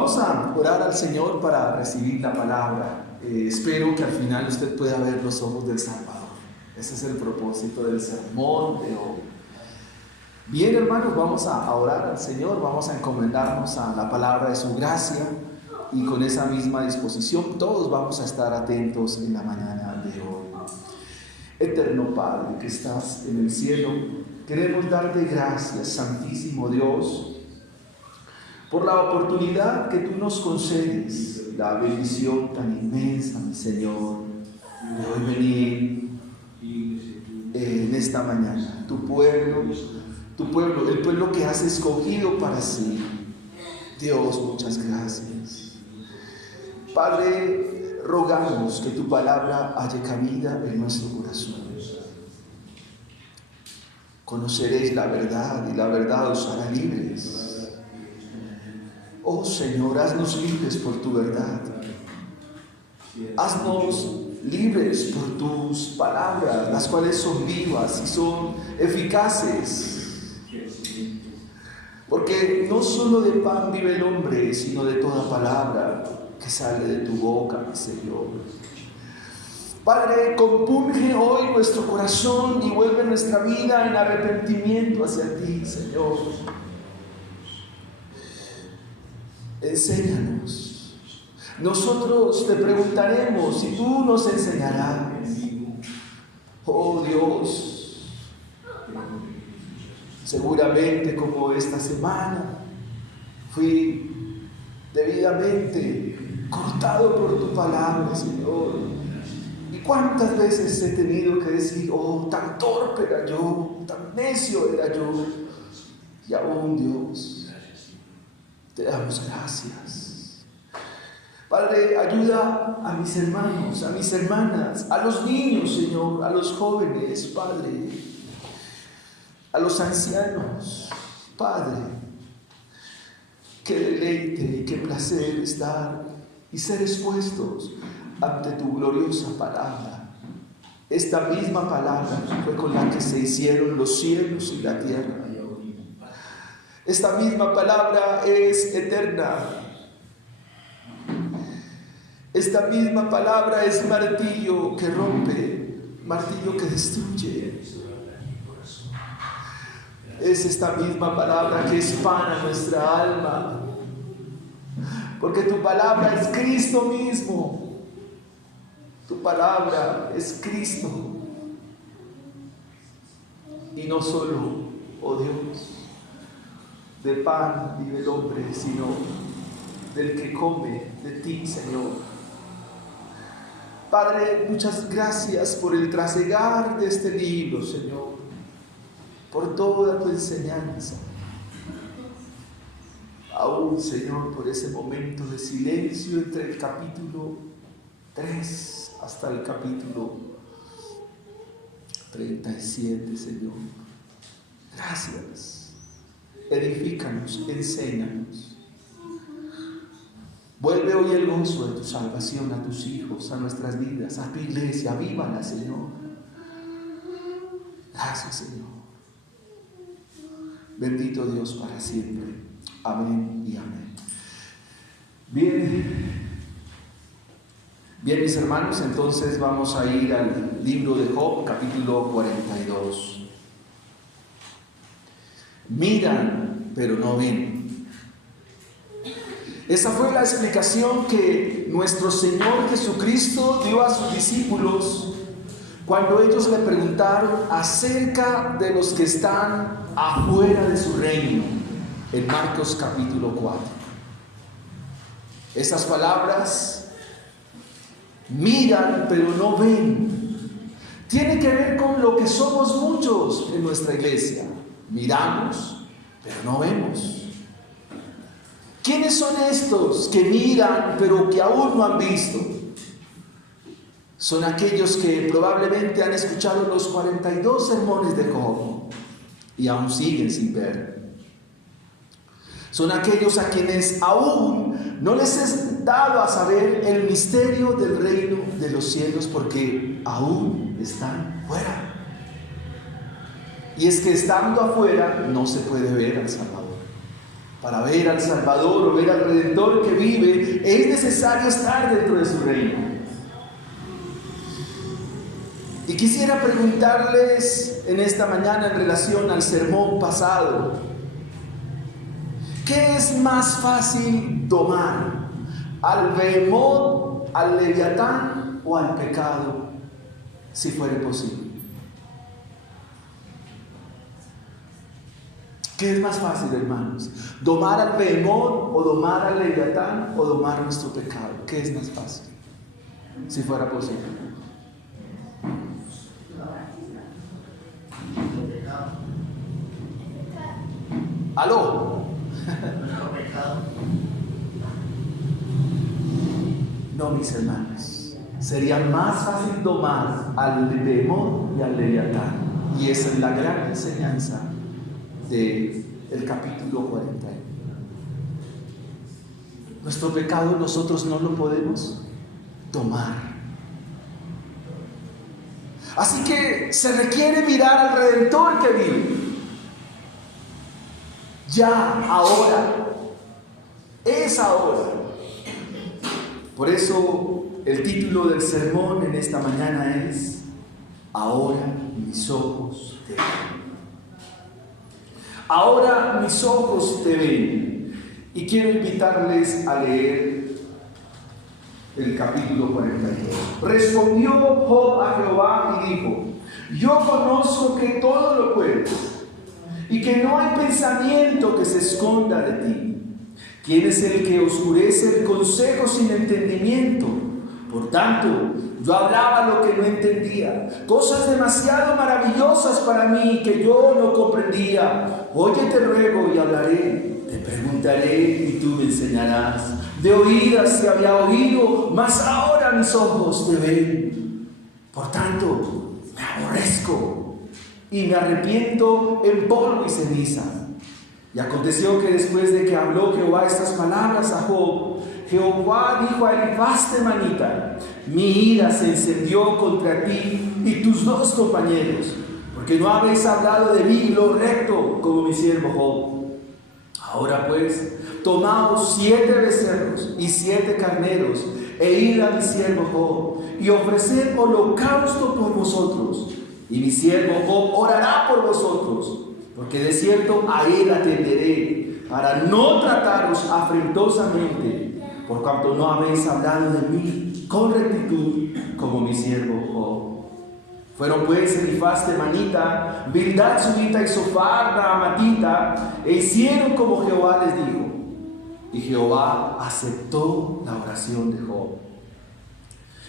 Vamos a orar al Señor para recibir la palabra. Espero que al final usted pueda ver los ojos del Salvador. Ese es el propósito del sermón de hoy. Bien, hermanos, vamos a orar al Señor, vamos a encomendarnos a la palabra de su gracia y con esa misma disposición todos vamos a estar atentos en la mañana de hoy. Eterno Padre que estás en el cielo, queremos darte gracias, Santísimo Dios, por la oportunidad que tú nos concedes, la bendición tan inmensa, mi Señor, de hoy venir en esta mañana, tu pueblo, el pueblo que has escogido para sí. Dios, muchas gracias. Padre, rogamos que tu palabra haya cabida en nuestro corazón. Conoceréis la verdad y la verdad os hará libres. Oh Señor, haznos libres por tu verdad. Haznos libres por tus palabras, las cuales son vivas y son eficaces. Porque no solo de pan vive el hombre, sino de toda palabra que sale de tu boca, mi Señor. Padre, compunge hoy nuestro corazón y vuelve nuestra vida en arrepentimiento hacia ti, Señor. Enséñanos. Nosotros te preguntaremos y tú nos enseñarás. Oh Dios, seguramente como esta semana fui debidamente cortado por tu palabra, Señor. Y cuántas veces he tenido que decir, oh, tan torpe era yo, tan necio era yo. Y aún, Dios, te damos gracias. Padre, ayuda a mis hermanos, a mis hermanas, a los niños, Señor, a los jóvenes, Padre, a los ancianos, Padre. Qué deleite y qué placer estar y ser expuestos ante tu gloriosa palabra. Esta misma palabra fue con la que se hicieron los cielos y la tierra. Esta misma palabra es eterna. Esta misma palabra es martillo que rompe, martillo que destruye. Es esta misma palabra que es pan a nuestra alma. Porque tu palabra es Cristo mismo. Tu palabra es Cristo. Y no solo, oh Dios, de pan vive el hombre, sino del que come de ti, Señor. Padre, muchas gracias por el trasegar de este libro, Señor, por toda tu enseñanza. Aún, Señor, por ese momento de silencio entre el capítulo 3 hasta el capítulo 37, Señor. Gracias. Edifícanos, enséñanos. Vuelve hoy el gozo de tu salvación a tus hijos, a nuestras vidas, a tu iglesia. Avívala, Señor. Gracias, Señor. Bendito Dios para siempre. Amén y amén. Bien, mis hermanos, entonces vamos a ir al libro de Job, capítulo 42. Miran, pero no ven. Esa fue la explicación que nuestro Señor Jesucristo dio a sus discípulos cuando ellos le preguntaron acerca de los que están afuera de su reino, en Marcos capítulo 4. Esas palabras, miran pero no ven, tiene que ver con lo que somos muchos en nuestra iglesia. Miramos, pero no vemos. ¿Quiénes son estos que miran, pero que aún no han visto? Son aquellos que probablemente han escuchado los 42 sermones de Job y aún siguen sin ver. Son aquellos a quienes aún no les es dado a saber el misterio del reino de los cielos porque aún están fuera. Y es que estando afuera no se puede ver al Salvador. Para ver al Salvador o ver al Redentor que vive, es necesario estar dentro de su reino. Y quisiera preguntarles en esta mañana en relación al sermón pasado, ¿qué es más fácil domar? ¿Al Behemoth, al Leviatán o al pecado, si fuera posible? ¿Qué es más fácil, hermanos? ¿Domar al Behemoth o domar al Leviatán o domar nuestro pecado? ¿Qué es más fácil? Si fuera posible. ¿Aló? No, mis hermanos. Sería más fácil domar al Behemoth y al Leviatán. Y esa es la gran enseñanza del capítulo 40. Nuestro pecado nosotros no lo podemos domar. Así que se requiere mirar al Redentor que vive. Ya, ahora. Es ahora. Por eso el título del sermón en esta mañana es: Ahora mis ojos te ven. Ahora mis ojos te ven. Y quiero invitarles a leer el capítulo 42. Respondió Job a Jehová y dijo: yo conozco que todo lo puedes y que no hay pensamiento que se esconda de ti. ¿Quién es el que oscurece el consejo sin entendimiento? Por tanto, yo hablaba lo que no entendía, cosas demasiado maravillosas para mí que yo no comprendía. Oye, te ruego y hablaré, te preguntaré y tú me enseñarás. De oídas te había oído, mas ahora mis ojos te ven. Por tanto, me aborrezco y me arrepiento en polvo y ceniza. Y aconteció que después de que habló Jehová estas palabras a Job, Jehová dijo a Elifaz temanita: mi ira se encendió contra ti y tus dos compañeros, porque no habéis hablado de mí lo recto como mi siervo Job. Ahora pues, tomaos 7 becerros y 7 carneros, e id a mi siervo Job, y ofreced holocausto por vosotros, y mi siervo Job orará por vosotros, porque de cierto a él atenderé, para no trataros afrentosamente, por cuanto no habéis hablado de mí con rectitud como mi siervo Job. Fueron pues Elifaz temanita, Bildad sunita y Sofar naamatita, e hicieron como Jehová les dijo. Y Jehová aceptó la oración de Job.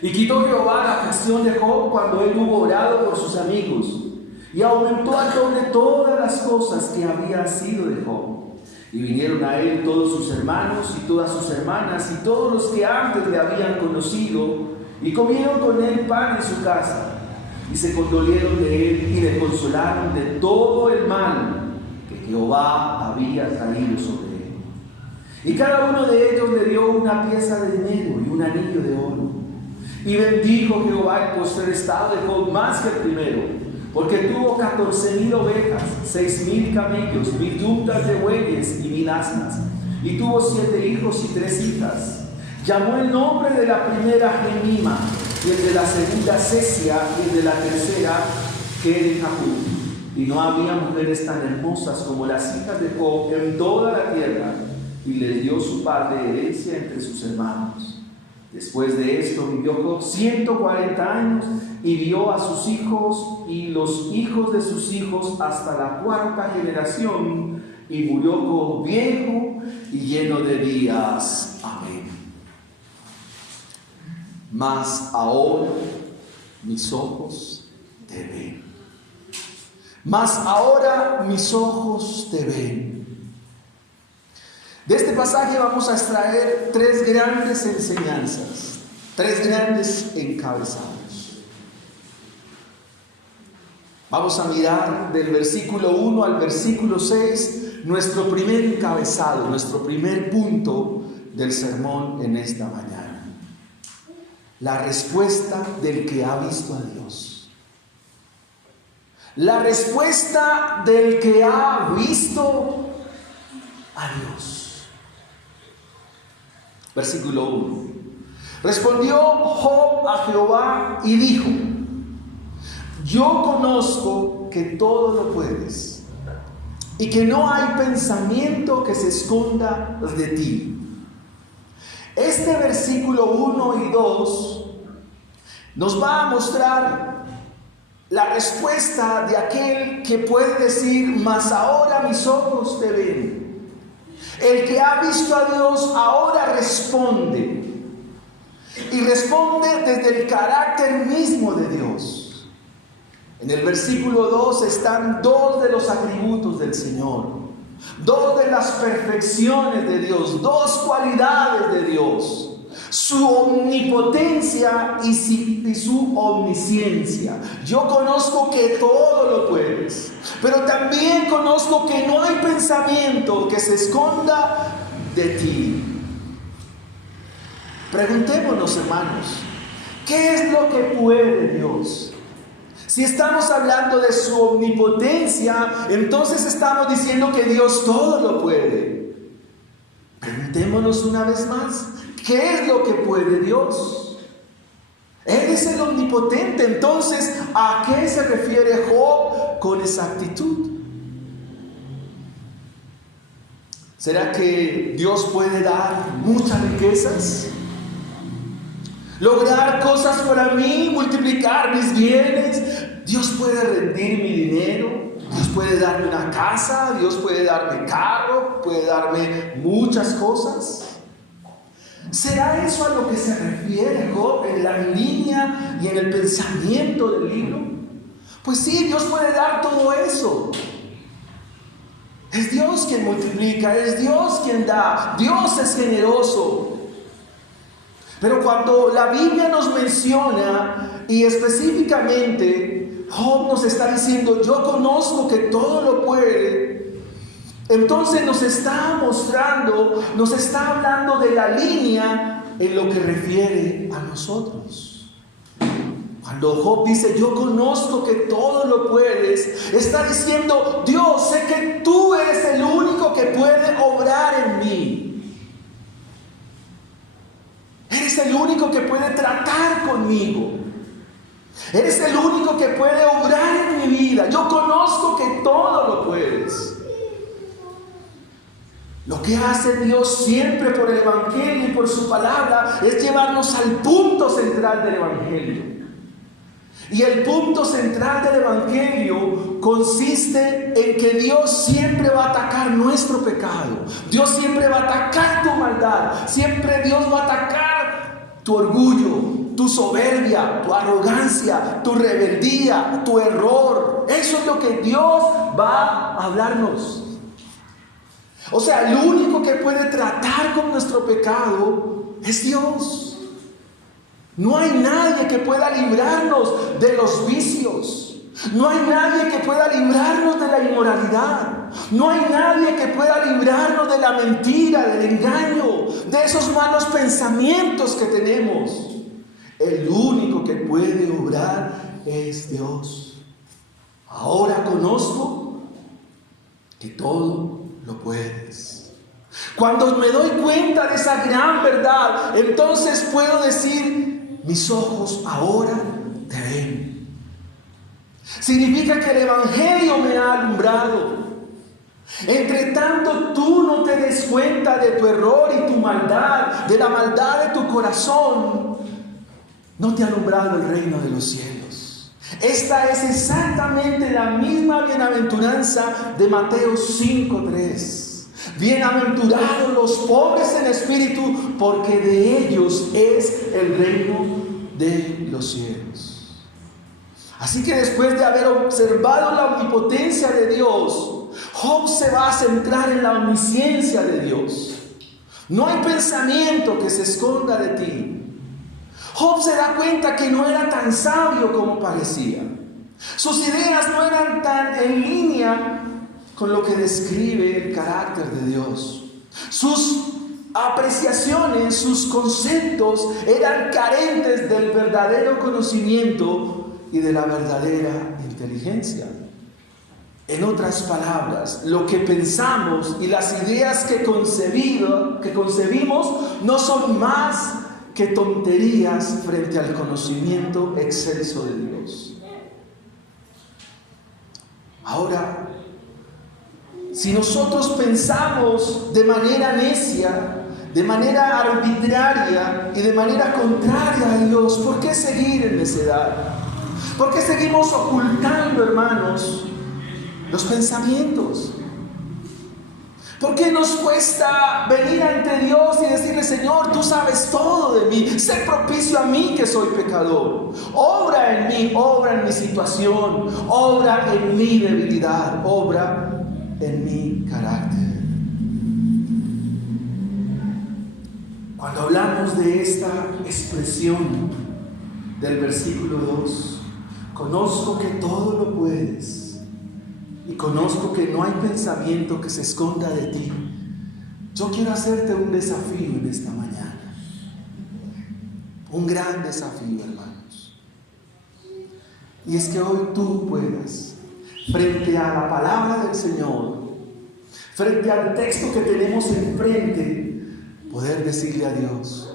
Y quitó Jehová la aflicción de Job cuando él hubo orado por sus amigos, y aumentó al doble todas las cosas que había sido de Job. Y vinieron a él todos sus hermanos y todas sus hermanas y todos los que antes le habían conocido, y comieron con él pan en su casa, y se condolieron de él y le consolaron de todo el mal que Jehová había traído sobre él. Y cada uno de ellos le dio una pieza de dinero y un anillo de oro. Y bendijo Jehová el postrer estado de Job más que el primero, porque tuvo 14,000 ovejas, 6,000 camellos, 1,000 yuntas de bueyes y 1,000 asnas, y tuvo 7 hijos y 3 hijas. Llamó el nombre de la primera Gemima, y el de la segunda Cesia, y el de la tercera Querejahú. Y no había mujeres tan hermosas como las hijas de Job en toda la tierra, y les dio su padre herencia entre sus hermanos. Después de esto vivió Job 140 años y vio a sus hijos y los hijos de sus hijos hasta la 4ª generación, y murió Job viejo y lleno de días. Amén. Mas ahora mis ojos te ven. Mas ahora mis ojos te ven. De este pasaje vamos a extraer 3 grandes enseñanzas, 3 grandes encabezados. Vamos a mirar del versículo 1 al versículo 6 nuestro primer encabezado, nuestro primer punto del sermón en esta mañana. La respuesta del que ha visto a Dios. La respuesta del que ha visto a a Dios. Versículo 1. Respondió Job a Jehová y dijo: yo conozco que todo lo puedes y que no hay pensamiento que se esconda de ti. Este versículo 1 y 2 nos va a mostrar la respuesta de aquel que puede decir: mas ahora mis ojos te ven. El que ha visto a Dios ahora responde, y responde desde el carácter mismo de Dios. En el versículo 2 están dos de los atributos del Señor, dos de las perfecciones de Dios, dos cualidades de Dios: su omnipotencia y su omnisciencia. Yo conozco que todo lo puedes, pero también conozco que no hay pensamiento que se esconda de ti. Preguntémonos, hermanos, ¿qué es lo que puede Dios? Si estamos hablando de su omnipotencia, entonces estamos diciendo que Dios todo lo puede. Preguntémonos una vez más, ¿qué es lo que puede Dios? Él es el omnipotente. Entonces, ¿a qué se refiere Job con exactitud? ¿Será que Dios puede dar muchas riquezas? ¿Lograr cosas para mí? ¿Multiplicar mis bienes? ¿Dios puede rendir mi dinero? ¿Dios puede darme una casa? ¿Dios puede darme carro? ¿Puede darme muchas cosas? ¿Será eso a lo que se refiere Job en la línea y en el pensamiento del libro? Pues sí, Dios puede dar todo eso. Es Dios quien multiplica, es Dios quien da. Dios es generoso. Pero cuando la Biblia nos menciona, y específicamente Job nos está diciendo: yo conozco que todo lo puede, entonces nos está mostrando, nos está hablando de la línea en lo que refiere a nosotros. Cuando Job dice: yo conozco que todo lo puedes, está diciendo: Dios, sé que tú eres el único que puede obrar en mí. Eres el único que puede tratar conmigo. Eres el único que puede obrar en mi vida. Yo conozco que todo lo puedes. Lo que hace Dios siempre por el Evangelio y por su palabra es llevarnos al punto central del Evangelio. Y el punto central del Evangelio consiste en que Dios siempre va a atacar nuestro pecado. Dios siempre va a atacar tu maldad. Siempre Dios va a atacar tu orgullo, tu soberbia, tu arrogancia, tu rebeldía, tu error. Eso es lo que Dios va a hablarnos. O sea, el único que puede tratar con nuestro pecado es Dios. No hay nadie que pueda librarnos de los vicios. No hay nadie que pueda librarnos de la inmoralidad. No hay nadie que pueda librarnos de la mentira, del engaño, de esos malos pensamientos que tenemos. El único que puede obrar es Dios. Ahora conozco que todo lo puedes. Cuando me doy cuenta de esa gran verdad, entonces puedo decir: mis ojos ahora te ven. Significa que el Evangelio me ha alumbrado. Entre tanto tú no te des cuenta de tu error y tu maldad, de la maldad de tu corazón, no te ha alumbrado el reino de los cielos. Esta es exactamente la misma bienaventuranza de Mateo 5:3. Bienaventurados los pobres en espíritu, porque de ellos es el reino de los cielos. Así que después de haber observado la omnipotencia de Dios, Job se va a centrar en la omnisciencia de Dios. No hay pensamiento que se esconda de ti. Job se da cuenta que no era tan sabio como parecía. Sus ideas no eran tan en línea con lo que describe el carácter de Dios. Sus apreciaciones, sus conceptos eran carentes del verdadero conocimiento y de la verdadera inteligencia. En otras palabras, lo que pensamos y las ideas que concebimos no son más que tonterías frente al conocimiento excelso de Dios. Ahora, si nosotros pensamos de manera necia, de manera arbitraria y de manera contraria a Dios, ¿por qué seguir en necedad? ¿Por qué seguimos ocultando, hermanos, los pensamientos? ¿Por qué nos cuesta venir ante Dios y decirle: Señor, tú sabes todo de mí, sé propicio a mí que soy pecador, obra en mí, obra en mi situación, obra en mi debilidad, obra en mi carácter? Cuando hablamos de esta expresión del versículo 2, conozco que todo lo puedes y conozco que no hay pensamiento que se esconda de ti. Yo quiero hacerte un desafío en esta mañana, un gran desafío, hermanos. Y es que hoy tú puedas, frente a la palabra del Señor, frente al texto que tenemos enfrente, poder decirle a Dios: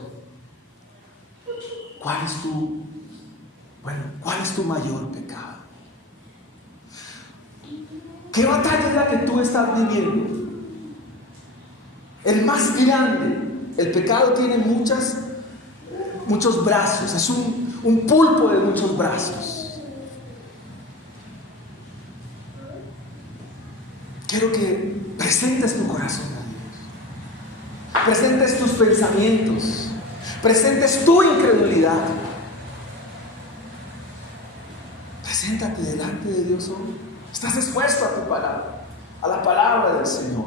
¿cuál es tu mayor pecado? ¿Qué batalla es la que tú estás viviendo? El más grande. El pecado tiene muchos brazos. Es un pulpo de muchos brazos. Quiero que presentes tu corazón a Dios. Presentes tus pensamientos. Presentes tu incredulidad. Preséntate delante de Dios hoy. ¿Estás expuesto a tu palabra, a la palabra del Señor?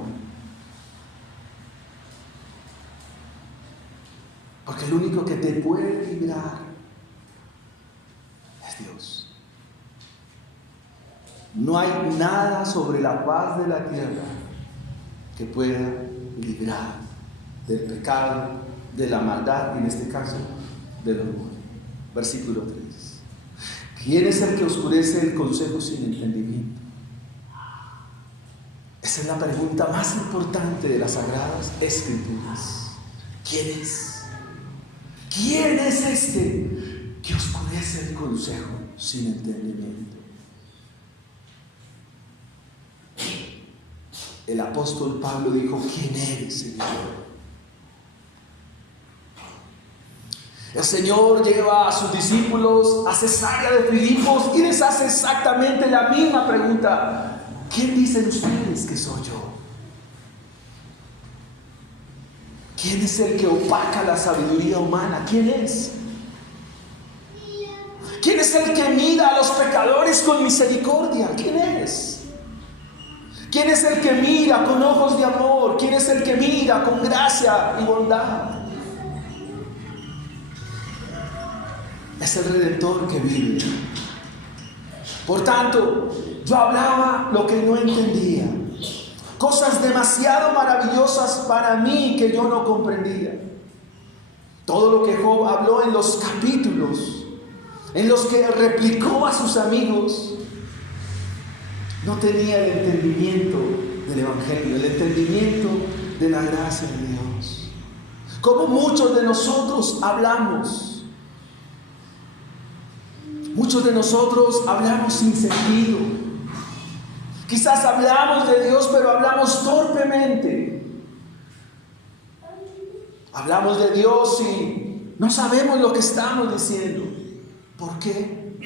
Porque el único que te puede librar es Dios. No hay nada sobre la faz de la tierra que pueda librar del pecado, de la maldad y en este caso del orgullo. Versículo 3. ¿Quién es el que oscurece el consejo sin entendimiento? Esa es la pregunta más importante de las Sagradas Escrituras. ¿Quién es? ¿Quién es este que oscurece el consejo sin entendimiento? El apóstol Pablo dijo: ¿quién eres, Señor? El Señor lleva a sus discípulos a Cesarea de Filipos y les hace exactamente la misma pregunta: ¿quién dicen ustedes que soy yo? ¿Quién es el que opaca la sabiduría humana? ¿Quién es? ¿Quién es el que mira a los pecadores con misericordia? ¿Quién es? ¿Quién es el que mira con ojos de amor? ¿Quién es el que mira con gracia y bondad? Es el Redentor que vive. Por tanto, yo hablaba lo que no entendía, cosas demasiado maravillosas para mí que yo no comprendía. Todo lo que Job habló en los capítulos en los que replicó a sus amigos, no tenía el entendimiento del Evangelio, el entendimiento de la gracia de Dios. Como muchos de nosotros hablamos. Muchos de nosotros hablamos sin sentido. Quizás hablamos de Dios, pero hablamos torpemente. Hablamos de Dios y no sabemos lo que estamos diciendo. ¿Por qué?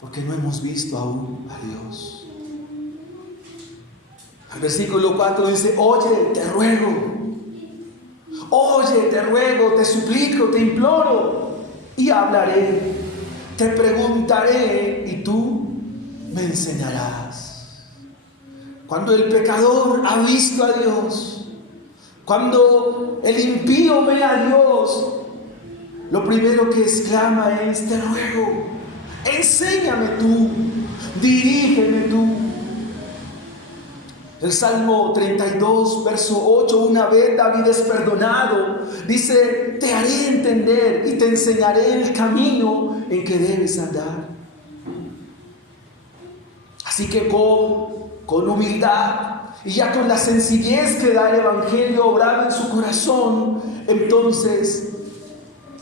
Porque no hemos visto aún a Dios. El versículo 4 dice: oye, te ruego, te suplico, te imploro, y hablaré, te preguntaré y tú me enseñarás. Cuando el pecador ha visto a Dios, cuando el impío ve a Dios, lo primero que exclama es: te ruego, enséñame tú, dirígeme tú. El Salmo 32, verso 8, una vez David es perdonado, dice: te haré entender y te enseñaré el camino en que debes andar. Así que con humildad y ya con la sencillez que da el Evangelio obrado en su corazón, entonces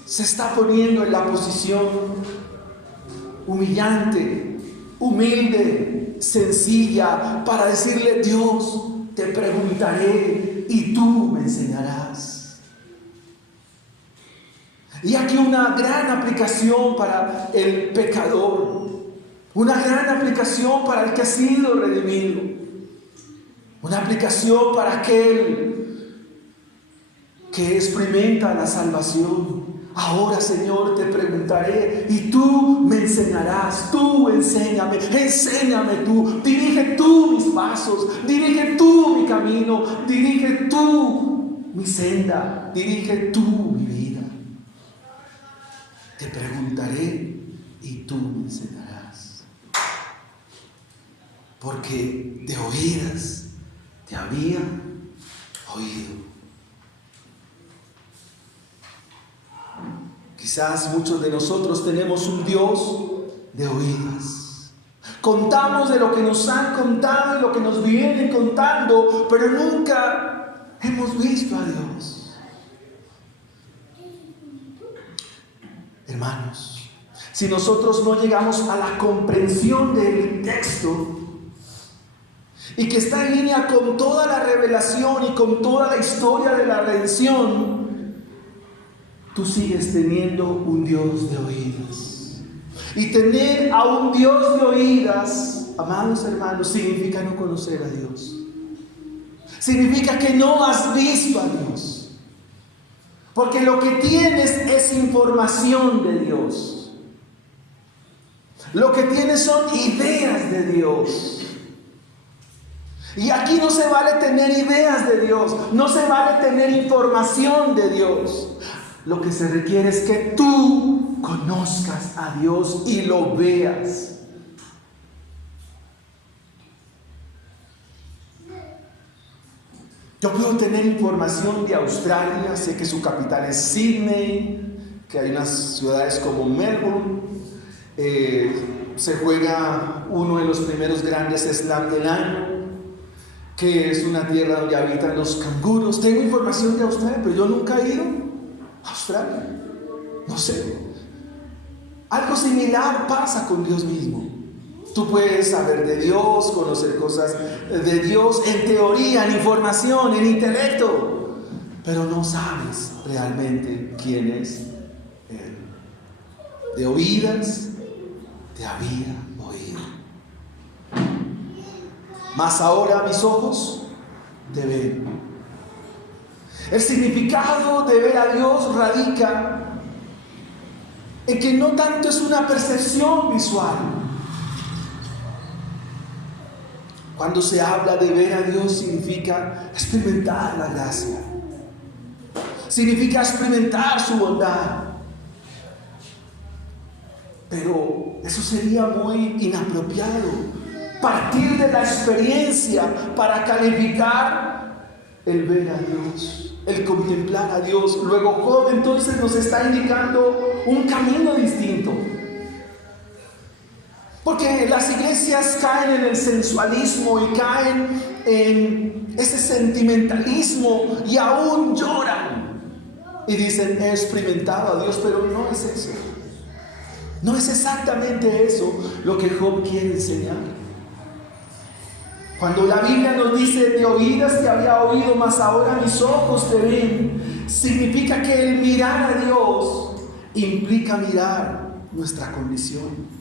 se está poniendo en la posición humillante, humilde, sencilla, para decirle: Dios, te preguntaré y tú me enseñarás. Y aquí una gran aplicación para el pecador, una gran aplicación para el que ha sido redimido, una aplicación para aquel que experimenta la salvación. Ahora, Señor, te preguntaré y tú me enseñarás. Tú enséñame tú. Dirige tú mis pasos, dirige tú mi camino, dirige tú mi senda, dirige tú mi vida. Te preguntaré y tú me enseñarás. Porque de oídas te había oído. Quizás muchos de nosotros tenemos un Dios de oídas. Contamos de lo que nos han contado y lo que nos vienen contando, pero nunca hemos visto a Dios. Hermanos, si nosotros no llegamos a la comprensión del texto y que está en línea con toda la revelación y con toda la historia de la redención, tú sigues teniendo un Dios de oídas. Y tener a un Dios de oídas, amados hermanos, significa no conocer a Dios. Significa que no has visto a Dios. Porque lo que tienes es información de Dios. Lo que tienes son ideas de Dios. Y aquí no se vale tener ideas de Dios, no se vale tener información de Dios. Lo que se requiere es que tú conozcas a Dios y lo veas. Yo puedo tener información de Australia, sé que su capital es Sydney, que hay unas ciudades como Melbourne, se juega uno de los primeros grandes slams del año, que es una tierra donde habitan los canguros. Tengo información de Australia, pero yo nunca he ido a Australia. No sé. Algo similar pasa con Dios mismo. Tú puedes saber de Dios, conocer cosas de Dios en teoría, en información, en intelecto, pero no sabes realmente quién es Él. De oídas te había oído, mas ahora mis ojos te ven. El significado de ver a Dios radica en que no tanto es una percepción visual. Cuando se habla de ver a Dios, significa experimentar la gracia, significa experimentar su bondad. Pero eso sería muy inapropiado, partir de la experiencia para calificar el ver a Dios, el contemplar a Dios. Luego Job entonces nos está indicando un camino distinto. Porque las iglesias caen en el sensualismo y caen en ese sentimentalismo y aún lloran y dicen: he experimentado a Dios, pero no es eso. No es exactamente eso lo que Job quiere enseñar. Cuando la Biblia nos dice: de oídas te había oído, mas ahora mis ojos te ven, significa que el mirar a Dios implica mirar nuestra condición.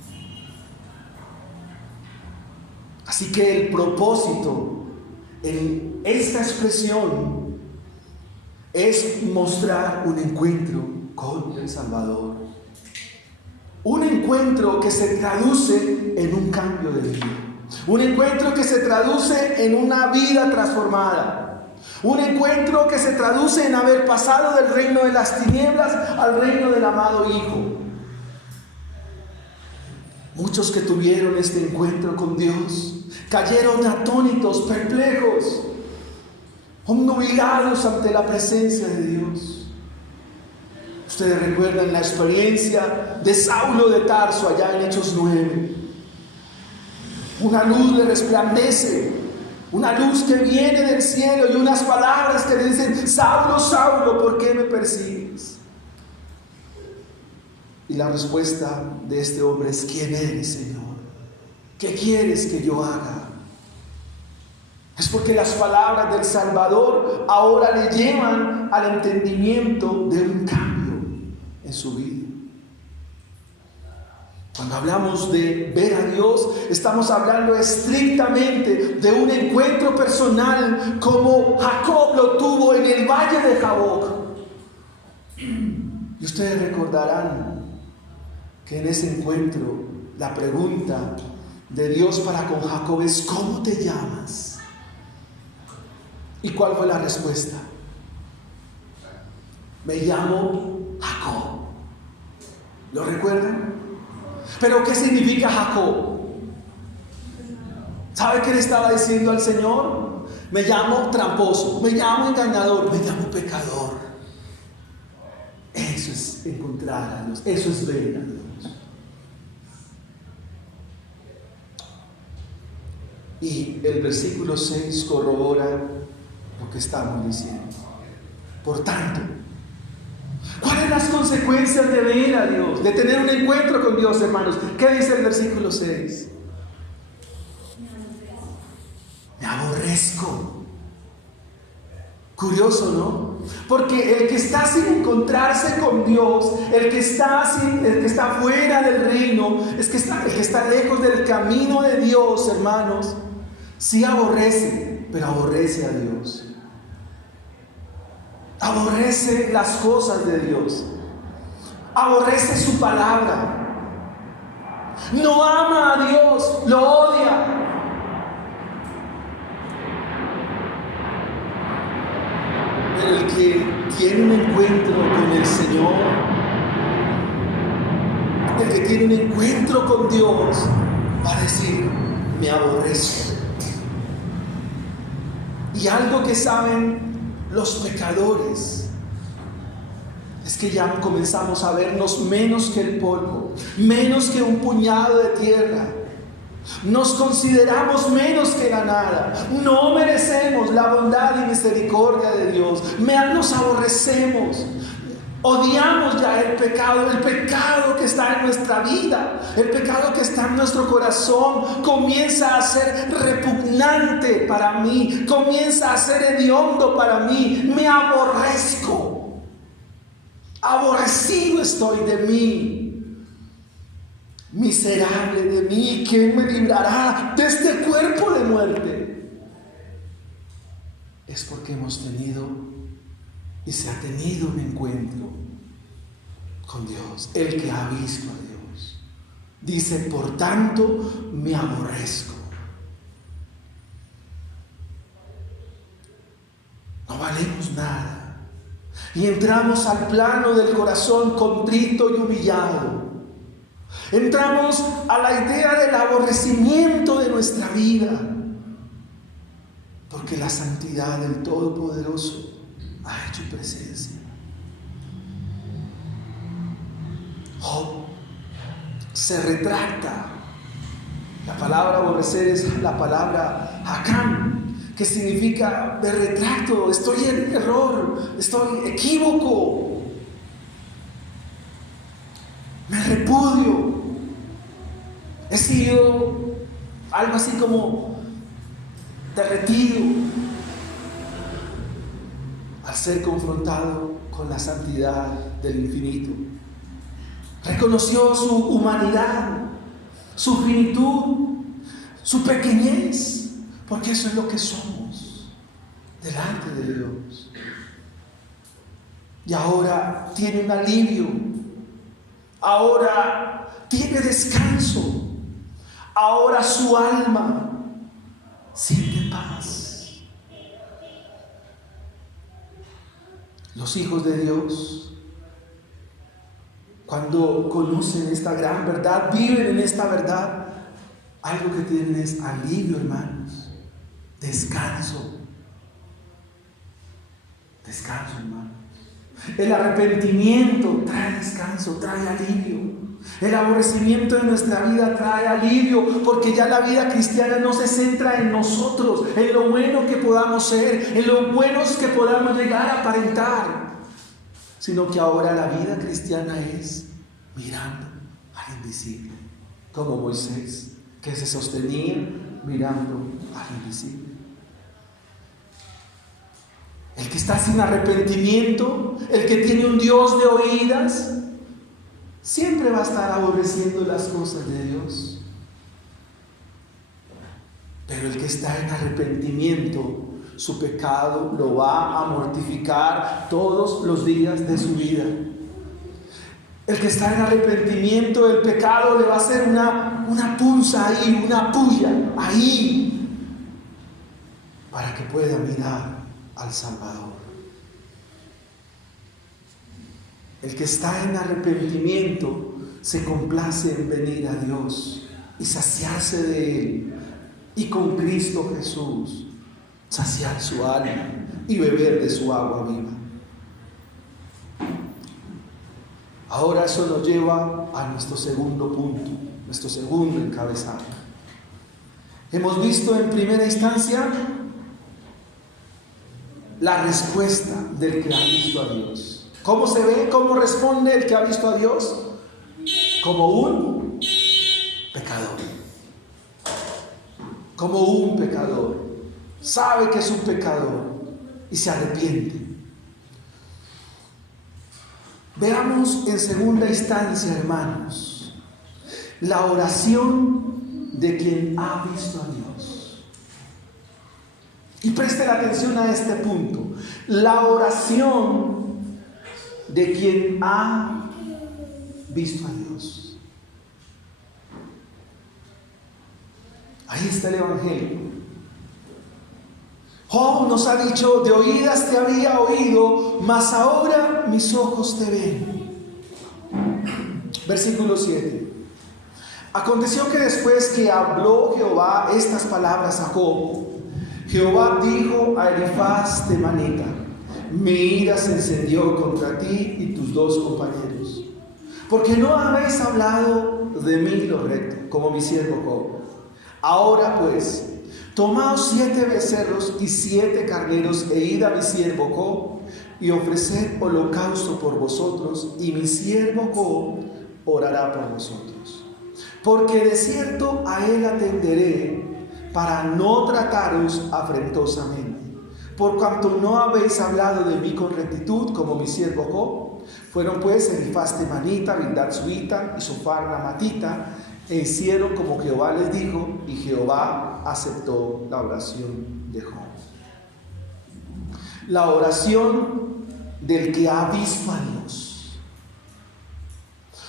Así que el propósito en esta expresión es mostrar un encuentro con el Salvador. Un encuentro que se traduce en un cambio de vida. Un encuentro que se traduce en una vida transformada. Un encuentro que se traduce en haber pasado del reino de las tinieblas al reino del amado Hijo. Muchos que tuvieron este encuentro con Dios cayeron atónitos, perplejos, obnubilados ante la presencia de Dios. Ustedes recuerdan la experiencia de Saulo de Tarso allá en Hechos 9. Una luz le resplandece, una luz que viene del cielo y unas palabras que le dicen: Saulo, Saulo, ¿por qué me persigues? Y la respuesta de este hombre es: ¿quién eres, Señor? ¿Qué quieres que yo haga? Es porque las palabras del Salvador ahora le llevan al entendimiento de un cambio en su vida. Cuando hablamos de ver a Dios, estamos hablando estrictamente de un encuentro personal como Jacob lo tuvo en el valle de Jaboc. Y ustedes recordarán que en ese encuentro la pregunta de Dios para con Jacob es: ¿cómo te llamas? ¿Y cuál fue la respuesta? Me llamo Jacob. ¿Lo recuerdan? ¿Pero qué significa Jacob? ¿Sabe qué le estaba diciendo al Señor? Me llamo tramposo, me llamo engañador, me llamo pecador. Eso es encontrar a Dios, eso es ver a Dios. Y el versículo 6 corrobora lo que estamos diciendo. Por tanto, ¿cuáles son las consecuencias de ver a Dios, de tener un encuentro con Dios, hermanos? ¿Qué dice el versículo 6? Me aborrezco. Curioso, ¿no? Porque el que está sin encontrarse con Dios, el que está fuera del reino, el que está lejos del camino de Dios, hermanos, sí aborrece, pero aborrece a Dios. Aborrece las cosas de Dios. Aborrece su palabra. No ama a Dios, lo odia. Pero el que tiene un encuentro con el Señor, el que tiene un encuentro con Dios, va a decir: me aborrezco. Y algo que saben los pecadores es que ya comenzamos a vernos menos que el polvo, menos que un puñado de tierra. Nos consideramos menos que la nada. No merecemos la bondad y misericordia de Dios. Nos aborrecemos. Odiamos ya el pecado que está en nuestra vida, el pecado que está en nuestro corazón comienza a ser repugnante para mí, comienza a ser hediondo para mí. Me aborrezco, aborrecido estoy de mí, miserable de mí. ¿Quién me librará de este cuerpo de muerte? Es porque hemos tenido y se ha tenido un encuentro con Dios. El que ha visto a Dios dice: por tanto me aborrezco. No valemos nada. Y entramos al plano del corazón contrito y humillado. Entramos a la idea del aborrecimiento de nuestra vida, porque la santidad del Todopoderoso ha hecho presencia. Job se retracta. La palabra aborrecer es la palabra hakam, que significa me retracto, estoy en error, estoy equívoco, me repudio. He sido algo así como derretido al ser confrontado con la santidad del infinito. Reconoció su humanidad, su finitud, su pequeñez, porque eso es lo que somos delante de Dios. Y ahora tiene un alivio, ahora tiene descanso, ahora su alma siente paz. Los hijos de Dios, cuando conocen esta gran verdad, viven en esta verdad, algo que tienen es alivio, hermanos, descanso. Descanso, hermanos. El arrepentimiento trae descanso, trae alivio. El aborrecimiento de nuestra vida trae alivio, porque ya la vida cristiana no se centra en nosotros, en lo bueno que podamos ser, en lo buenos que podamos llegar a aparentar, sino que ahora la vida cristiana es mirando al invisible, como Moisés, que se sostenía mirando al invisible. El que está sin arrepentimiento, el que tiene un Dios de oídas, siempre va a estar aborreciendo las cosas de Dios. Pero el que está en arrepentimiento, su pecado lo va a mortificar todos los días de su vida. El que está en arrepentimiento, el pecado le va a hacer una punza ahí, una puya ahí, para que pueda mirar al Salvador. El que está en arrepentimiento se complace en venir a Dios y saciarse de Él, y con Cristo Jesús saciar su alma y beber de su agua viva. Ahora eso nos lleva a nuestro segundo punto, nuestro segundo encabezado. Hemos visto en primera instancia la respuesta del que ha visto a Dios. ¿Cómo se ve? ¿Cómo responde el que ha visto a Dios? Como un pecador. Como un pecador. Sabe que es un pecador y se arrepiente. Veamos en segunda instancia, hermanos, la oración de quien ha visto a Dios. Y presten atención a este punto. La oración de quien ha visto a Dios. Ahí está el Evangelio. Job nos ha dicho: de oídas te había oído, mas ahora mis ojos te ven. Versículo 7. Aconteció que después que habló Jehová estas palabras a Job, Jehová dijo a Elifaz temanita: mi ira se encendió contra ti y tus dos compañeros, porque no habéis hablado de mí lo recto, como mi siervo Job. Ahora pues, tomaos 7 becerros y 7 carneros, e id a mi siervo Job, y ofreced holocausto por vosotros, y mi siervo Job orará por vosotros. Porque de cierto a él atenderé, para no trataros afrentosamente. Por cuanto no habéis hablado de mí con rectitud, como mi siervo Job. Fueron pues Elifaz temanita, Bildad suita y Sofar ramatita, e hicieron como Jehová les dijo, y Jehová aceptó la oración de Job. La oración del que ha visto a Dios.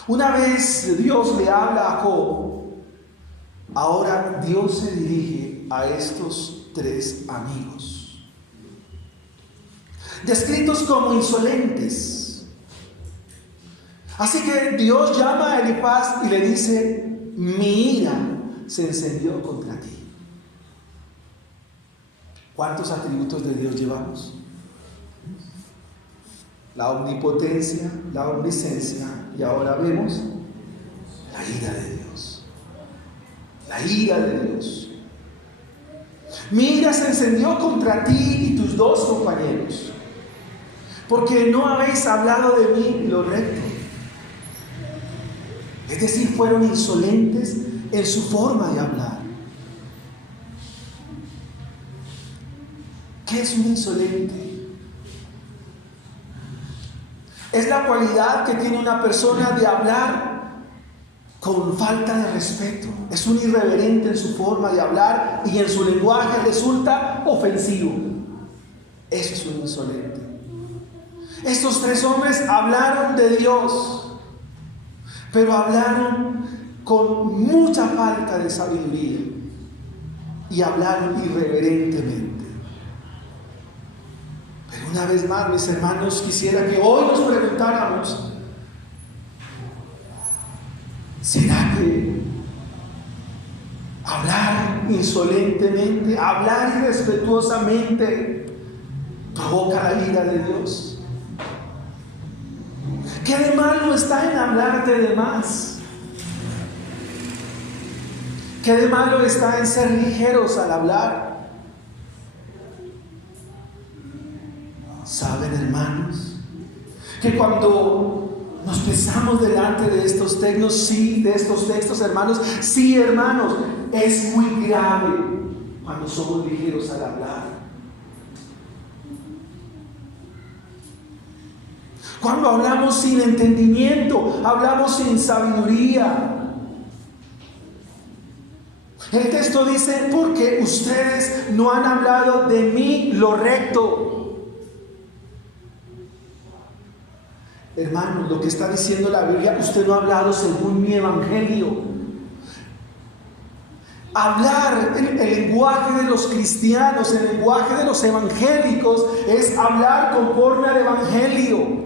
Una vez Dios le habla a Job, ahora Dios se dirige a estos 3 amigos, descritos como insolentes. Así que Dios llama a Elifaz y le dice: mi ira se encendió contra ti. ¿Cuántos atributos de Dios llevamos? La omnipotencia, la omnisciencia, y ahora vemos la ira de Dios. La ira de Dios. Mi ira se encendió contra ti y tus 2 compañeros, porque no habéis hablado de mí lo recto. Es decir, fueron insolentes en su forma de hablar. ¿Qué es un insolente? Es la cualidad que tiene una persona de hablar con falta de respeto. Es un irreverente en su forma de hablar y en su lenguaje resulta ofensivo. Eso es un insolente. Estos 3 hombres hablaron de Dios, pero hablaron con mucha falta de sabiduría y hablaron irreverentemente. Pero una vez más, mis hermanos, quisiera que hoy nos preguntáramos: ¿será que hablar insolentemente, hablar irrespetuosamente provoca la ira de Dios? ¿Qué de malo está en hablarte de más? ¿Qué de malo está en ser ligeros al hablar? ¿Saben, hermanos, que cuando nos pesamos delante de estos textos, hermanos, sí, hermanos, es muy grave cuando somos ligeros al hablar? Cuando hablamos sin entendimiento, hablamos sin sabiduría. El texto dice, porque ustedes no han hablado de mí lo recto. Hermanos, lo que está diciendo la Biblia, usted no ha hablado según mi evangelio. Hablar el lenguaje de los cristianos, el lenguaje de los evangélicos, es hablar conforme al evangelio.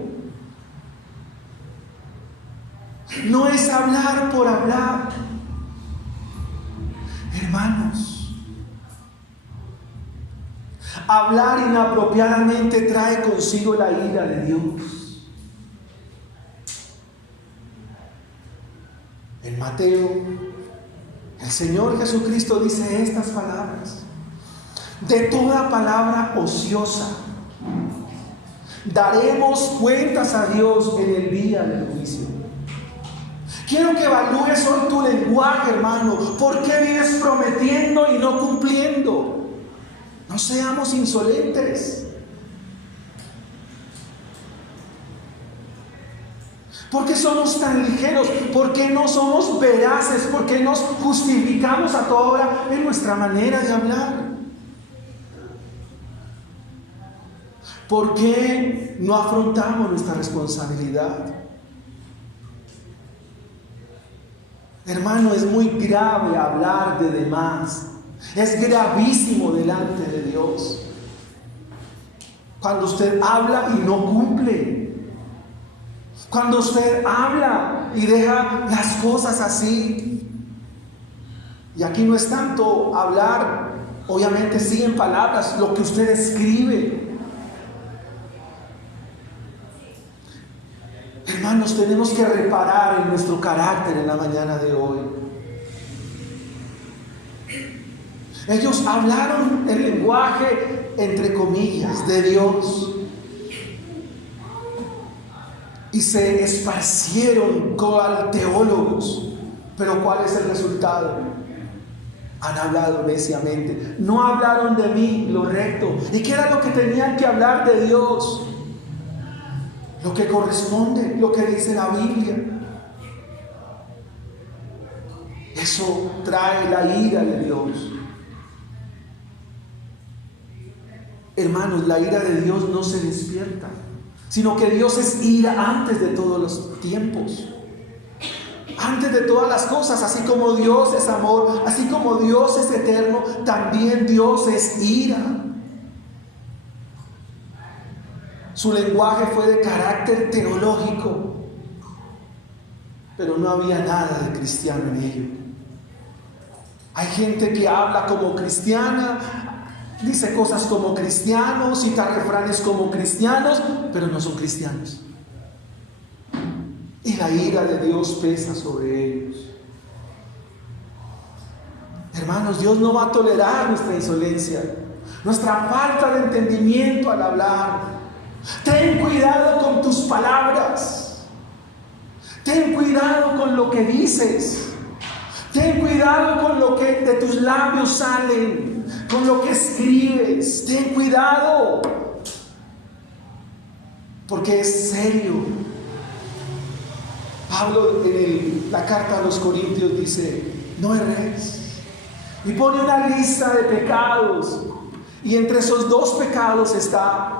No es hablar por hablar. Hermanos, hablar inapropiadamente trae consigo la ira de Dios. En Mateo, el Señor Jesucristo dice estas palabras: de toda palabra ociosa daremos cuentas a Dios en el día del juicio. Quiero que evalúes hoy tu lenguaje, hermano. ¿Por qué vives prometiendo y no cumpliendo? No seamos insolentes. ¿Por qué somos tan ligeros? ¿Por qué no somos veraces? ¿Por qué nos justificamos a toda hora en nuestra manera de hablar? ¿Por qué no afrontamos nuestra responsabilidad? Hermano, es muy grave hablar de demás. Es gravísimo delante de Dios cuando usted habla y no cumple. Cuando usted habla y deja las cosas así. Y aquí no es tanto hablar, obviamente sí en palabras, lo que usted escribe. Hermanos, tenemos que reparar en nuestro carácter en la mañana de hoy. Ellos hablaron el lenguaje, entre comillas, de Dios. Y se esparcieron cual teólogos. Pero ¿cuál es el resultado? Han hablado neciamente. No hablaron de mí lo recto. ¿Y qué era lo que tenían que hablar de Dios? Lo que corresponde, lo que dice la Biblia. Eso trae la ira de Dios. Hermanos, la ira de Dios no se despierta, sino que Dios es ira antes de todos los tiempos, antes de todas las cosas. Así como Dios es amor, así como Dios es eterno, también Dios es ira. Su lenguaje fue de carácter teológico, pero no había nada de cristiano en ello. Hay gente que habla como cristiana, dice cosas como cristianos, cita refranes como cristianos, pero no son cristianos. Y la ira de Dios pesa sobre ellos. Hermanos, Dios no va a tolerar nuestra insolencia, nuestra falta de entendimiento al hablar. Ten cuidado con tus palabras. Ten cuidado con lo que dices. Ten cuidado con lo que de tus labios salen, con lo que escribes. Ten cuidado, porque es serio. Pablo en la carta a los Corintios dice: no erréis. Y pone una lista de pecados. Y entre esos dos pecados está: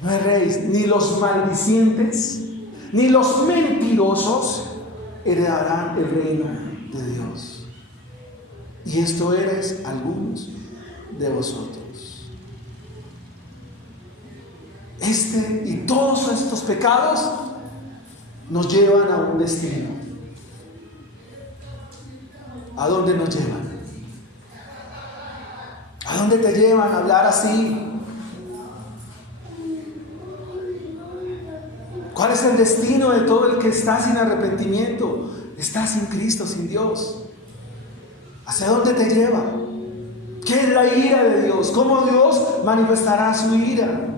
no erréis, ni los maldicientes, ni los mentirosos heredarán el reino de Dios. Y esto eres algunos de vosotros. Este y todos estos pecados nos llevan a un destino. ¿A dónde nos llevan? ¿A dónde te llevan a hablar así? ¿Cuál es el destino de todo el que está sin arrepentimiento? Está sin Cristo, sin Dios. ¿Hacia dónde te lleva? ¿Qué es la ira de Dios? ¿Cómo Dios manifestará su ira?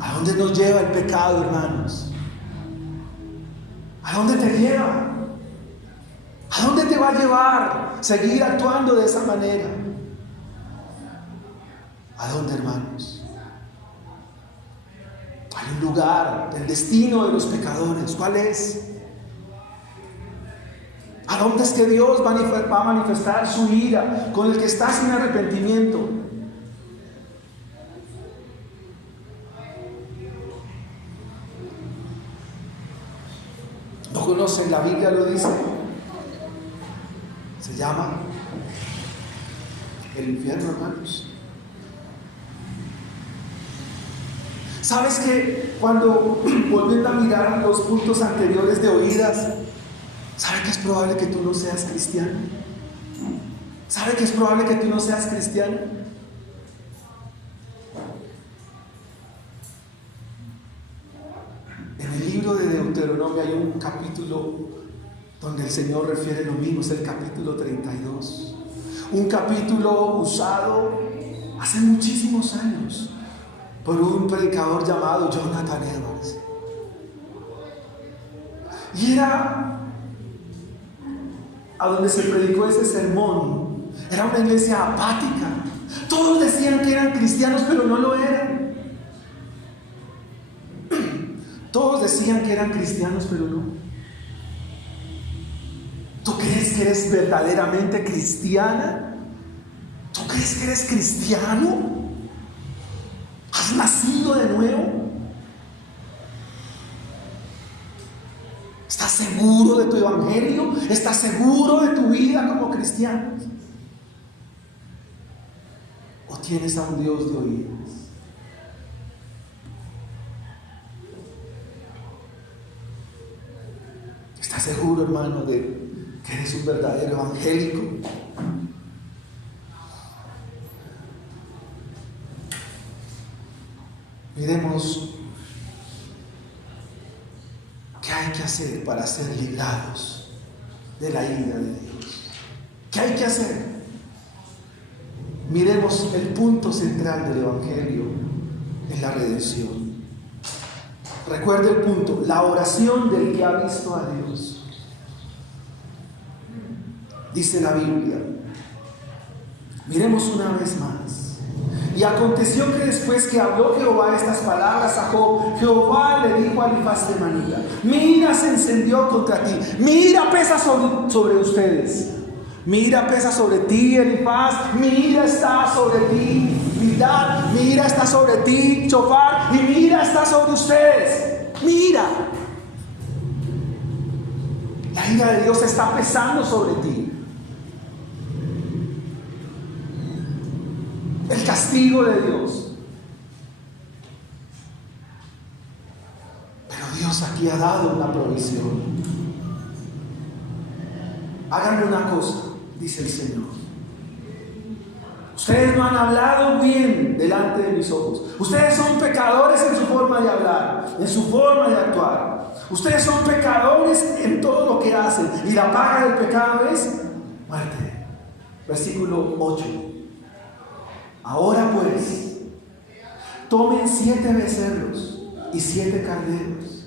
¿A dónde nos lleva el pecado, hermanos? ¿A dónde te lleva? ¿A dónde te va a llevar seguir actuando de esa manera? ¿A dónde, hermanos? Hay un lugar, el destino de los pecadores. ¿Cuál es? ¿A dónde es que Dios va a manifestar su ira con el que está sin arrepentimiento? ¿No conocen? La Biblia lo dice. Se llama el infierno, hermanos. ¿Sabes que cuando volviendo a mirar los puntos anteriores de oídas, sabe que es probable que tú no seas cristiano? ¿Sabe que es probable que tú no seas cristiano? En el libro de Deuteronomio hay un capítulo donde el Señor refiere lo mismo, es el capítulo 32. Un capítulo usado hace muchísimos años por un predicador llamado Jonathan Edwards. Y era a donde se predicó ese sermón. Era una iglesia apática. Todos decían que eran cristianos, pero no lo eran. Todos decían que eran cristianos, pero no. ¿Tú crees que eres verdaderamente cristiana? ¿Tú crees que eres cristiano? ¿Has nacido de nuevo? ¿Estás seguro de tu evangelio? ¿Estás seguro de tu vida como cristiano? ¿O tienes a un Dios de oídas? ¿Estás seguro, hermano, de que eres un verdadero evangélico? Miremos qué hay que hacer para ser librados de la ira de Dios. ¿Qué hay que hacer? Miremos el punto central del evangelio en la redención. Recuerde el punto, la oración del que ha visto a Dios. Dice la Biblia, miremos una vez más. Y aconteció que después que habló Jehová estas palabras a Job, Jehová le dijo a Elifaz temanita: mi ira se encendió contra ti, mi ira pesa sobre ustedes. Mi ira pesa sobre ti, Elifaz, mi ira está sobre ti, Bildad, mi ira está sobre ti, Chofar, y mi ira está sobre ustedes. Mi ira. La ira de Dios está pesando sobre ti. El castigo de Dios. Pero Dios aquí ha dado una provisión. Háganme una cosa, dice el Señor. Ustedes no han hablado bien delante de mis ojos. Ustedes son pecadores en su forma de hablar, en su forma de actuar. Ustedes son pecadores en todo lo que hacen. Y la paga del pecado es muerte. Versículo 8. Ahora pues, tomen 7 becerros y 7 carneros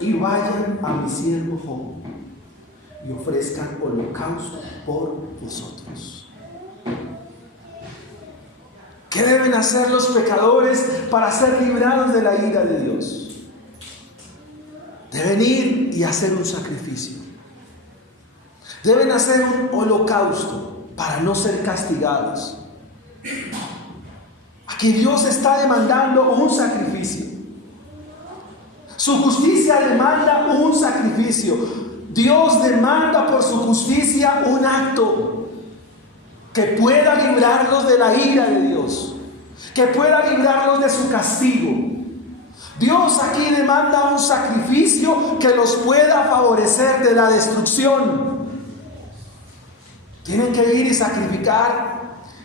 y vayan a mi siervo Job y ofrezcan holocausto por vosotros. ¿Qué deben hacer los pecadores para ser librados de la ira de Dios? Deben ir y hacer un sacrificio. Deben hacer un holocausto para no ser castigados. Aquí Dios está demandando un sacrificio. Su justicia demanda un sacrificio. Dios demanda por su justicia un acto que pueda librarlos de la ira de Dios, que pueda librarlos de su castigo. Dios aquí demanda un sacrificio que los pueda favorecer de la destrucción. Tienen que ir y sacrificar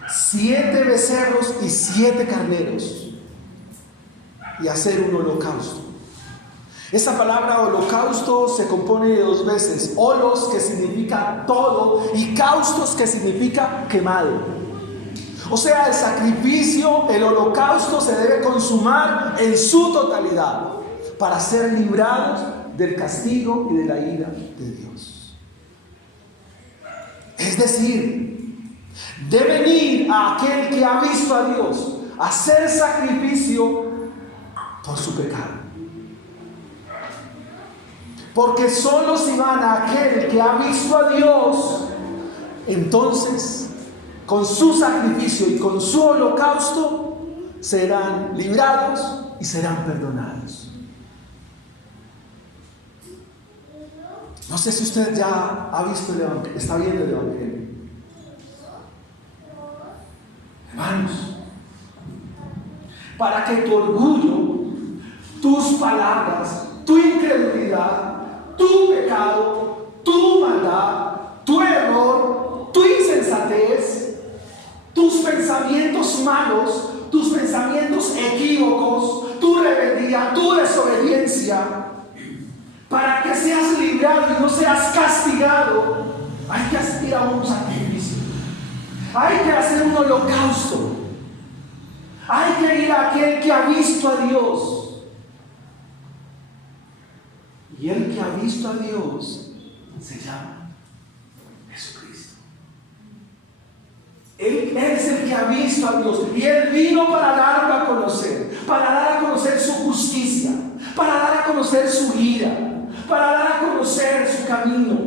7 becerros y 7 carneros y hacer un holocausto. Esa palabra holocausto se compone de dos veces: holos, que significa todo, y caustos, que significa quemado. O sea, el sacrificio, el holocausto se debe consumar en su totalidad para ser librados del castigo y de la ira de Dios. Es decir, deben ir a aquel que ha visto a Dios hacer sacrificio por su pecado. Porque solo si van a aquel que ha visto a Dios, entonces con su sacrificio y con su holocausto serán librados y serán perdonados. No sé si usted ya ha visto el Evangelio, está viendo el Evangelio. Hermanos, para que tu orgullo, tus palabras, tu incredulidad, tu pecado, tu maldad, tu error, tu insensatez, tus pensamientos malos, tus pensamientos equívocos, tu rebeldía, tu desobediencia, para que seas librado y no seas castigado, hay que asistir a un sacrificio, hay que hacer un holocausto, hay que ir a aquel que ha visto a Dios. Y el que ha visto a Dios se llama Jesucristo. Él es el que ha visto a Dios. Y Él vino para darlo a conocer. Para dar a conocer su justicia. Para dar a conocer su ira. Para dar a conocer su camino.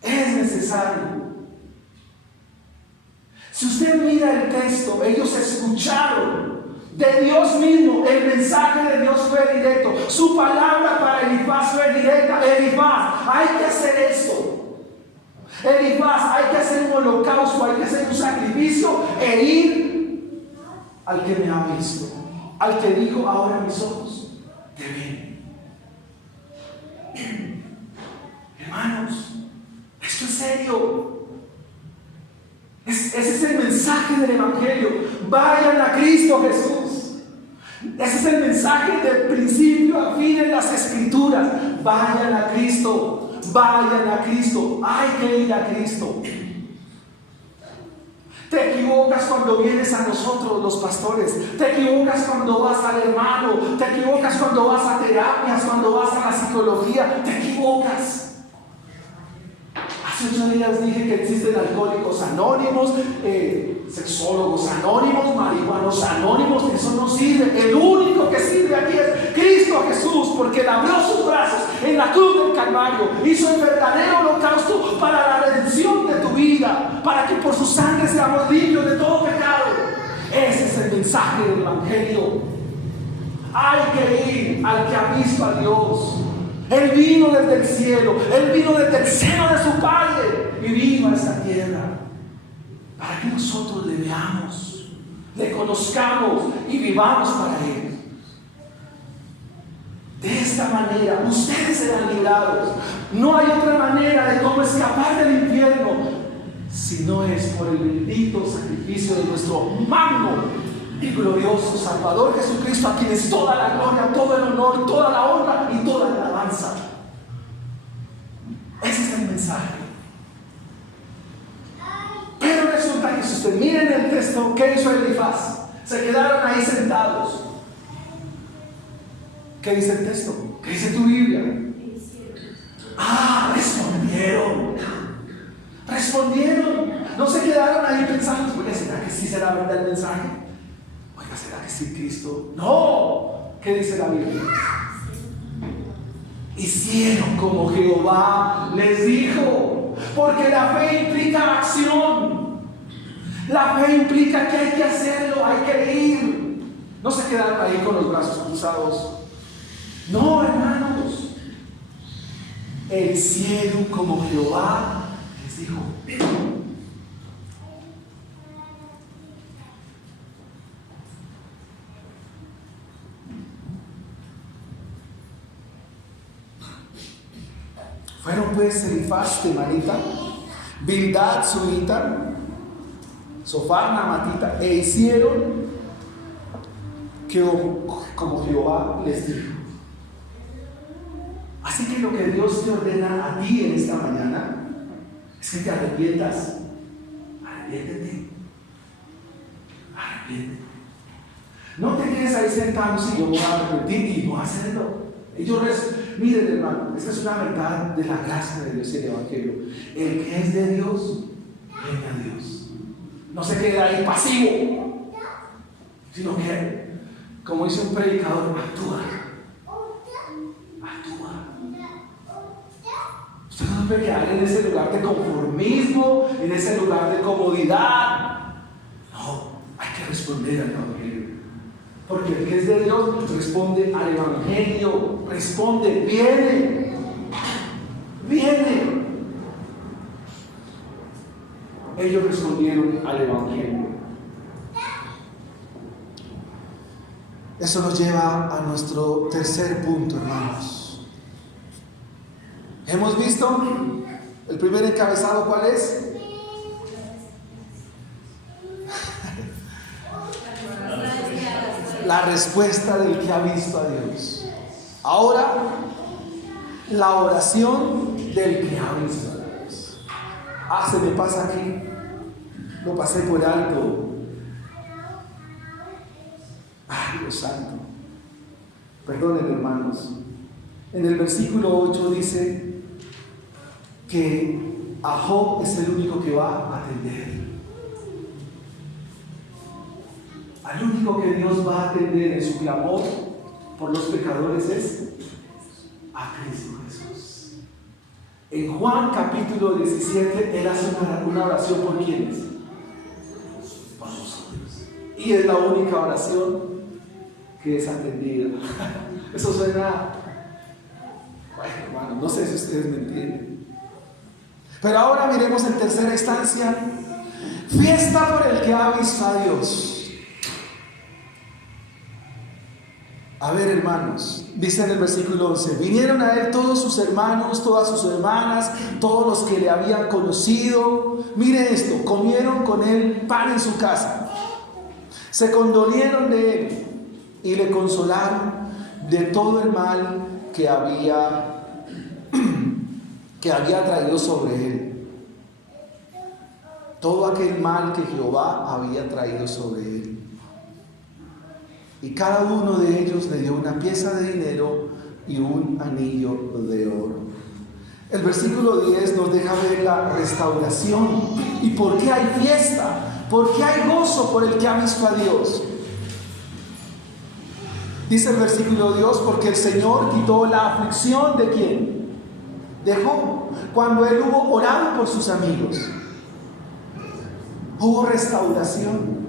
Es necesario. Si usted mira el texto, ellos escucharon de Dios mismo, el mensaje de Dios fue directo. Su palabra para Elifaz fue directa. Elifaz, hay que hacer esto. Elifaz, hay que hacer un holocausto, hay que hacer un sacrificio e ir al que me ha visto, al que dijo: ahora mis ojos te ven. Hermanos, esto es serio. Ese es el mensaje del Evangelio. Vayan a Cristo Jesús. Ese es el mensaje del principio a fin en las Escrituras. Vayan a Cristo. Vayan a Cristo. Hay que ir a Cristo. Te equivocas cuando vienes a nosotros los pastores. Te equivocas cuando vas al hermano. Te equivocas cuando vas a terapias, cuando vas a la psicología. Te equivocas. Hace 8 días dije que existen alcohólicos anónimos, sexólogos anónimos, marihuanos anónimos. Eso no sirve. El único que sirve aquí es Cristo Jesús, porque Él abrió sus brazos en la cruz del Calvario, hizo el verdadero holocausto para la redención de tu vida, para que por su sangre seamos limpios de todo pecado. Ese es el mensaje del Evangelio. Hay que ir al que ha visto a Dios. Él vino desde el cielo, Él vino desde el seno de su Padre y vino a esta tierra para que nosotros le veamos, le conozcamos y vivamos para Él. De esta manera ustedes serán librados. No hay otra manera de cómo escapar del infierno si no es por el bendito sacrificio de nuestro magno y glorioso Salvador Jesucristo, a quien es toda la gloria, todo el honor, toda la honra y toda la alabanza. Ese es el mensaje. Pero resulta que si usted mira en el texto, ¿qué hizo Elifaz? Se quedaron ahí sentados. ¿Qué dice el texto? ¿Qué dice tu Biblia? Respondieron. No se quedaron ahí pensando: oye, ¿será que sí será verdad el mensaje? Oiga, ¿será que sí Cristo? No. ¿Qué dice la Biblia? Hicieron como Jehová les dijo, porque la fe implica acción. La fe implica que hay que hacerlo, hay que ir. No se quedaron ahí con los brazos cruzados. No, hermanos. Hicieron como Jehová les dijo. Fueron pues Elifaz temanita, Bildad suita, Sofar namatita, e hicieron que como Jehová les dijo. Así que lo que Dios te ordena a ti en esta mañana es que te arrepientas. Arrepiéntete. Arrepiéntete. No te quedes ahí sentado si yo voy a arrepentir y no hacerlo. Miren, hermano, esta es una verdad de la gracia de Dios y el Evangelio. El que es de Dios, viene a Dios. No se queda ahí pasivo, sino que, como dice un predicador, actúa. Usted no puede quedar en ese lugar de conformismo, en ese lugar de comodidad. No, hay que responder al Evangelio. Porque el que es de Dios responde al Evangelio, responde, viene. Ellos respondieron al Evangelio. Eso nos lleva a nuestro tercer punto, hermanos. ¿Hemos visto el primer encabezado cuál es? La respuesta del que ha visto a Dios. Ahora, la oración del que ha visto a Dios. Se me pasa aquí. Lo pasé por alto. Ay, Dios santo. Perdonen, hermanos. En el versículo 8 dice que a Job es el único que va a atender. Al único que Dios va a atender en su clamor por los pecadores es a Cristo Jesús. En Juan capítulo 17, Él hace una oración por ¿quiénes? Por nosotros. Y es la única oración que es atendida. Eso suena, bueno, hermano, no sé si ustedes me entienden. Pero ahora miremos en tercera instancia, fiesta por el que ha visto a Dios. A ver, hermanos, dice en el versículo 11: vinieron a él todos sus hermanos, todas sus hermanas, todos los que le habían conocido. Mire esto, comieron con él pan en su casa, se condolieron de él y le consolaron de todo el mal que había traído sobre él. Todo aquel mal que Jehová había traído sobre él. Y cada uno de ellos le dio una pieza de dinero y un anillo de oro. El versículo 10 nos deja ver la restauración. ¿Y por qué hay fiesta? ¿Por qué hay gozo por el que ha visto a Dios? Dice el versículo 2: porque el Señor quitó la aflicción ¿de quién? De Job, cuando él hubo orado por sus amigos. Hubo restauración.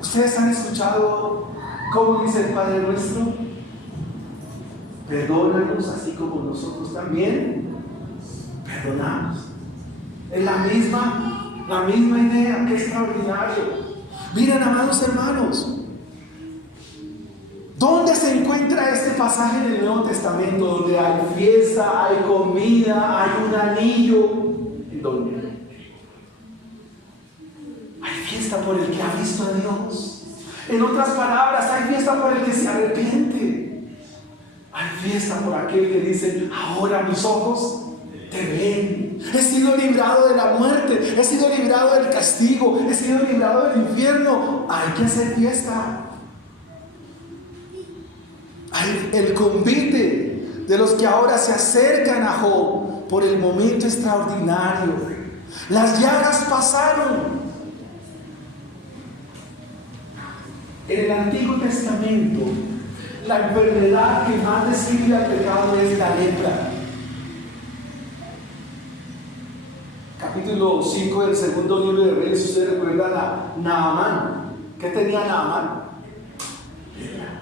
¿Ustedes han escuchado cómo dice el Padre nuestro? Perdónanos así como nosotros también perdonamos. Es la misma idea. ¡Qué extraordinario! Miren, amados hermanos, ¿dónde se encuentra este pasaje en el Nuevo Testamento donde hay fiesta, hay comida, hay un anillo? ¿En dónde? Hay fiesta por el que ha visto a Dios. En otras palabras, hay fiesta por el que se arrepiente. Hay fiesta por aquel que dice: ahora mis ojos te ven. He sido librado de la muerte, he sido librado del castigo, he sido librado del infierno. Hay que hacer fiesta. Hay el convite de los que ahora se acercan a Job por el momento extraordinario. Las llagas pasaron. En el Antiguo Testamento, la enfermedad que más describe al pecado es la lepra. Capítulo 5 del segundo libro de Reyes, ustedes recuerdan a Naamán. ¿Qué tenía Naamán? Lepra.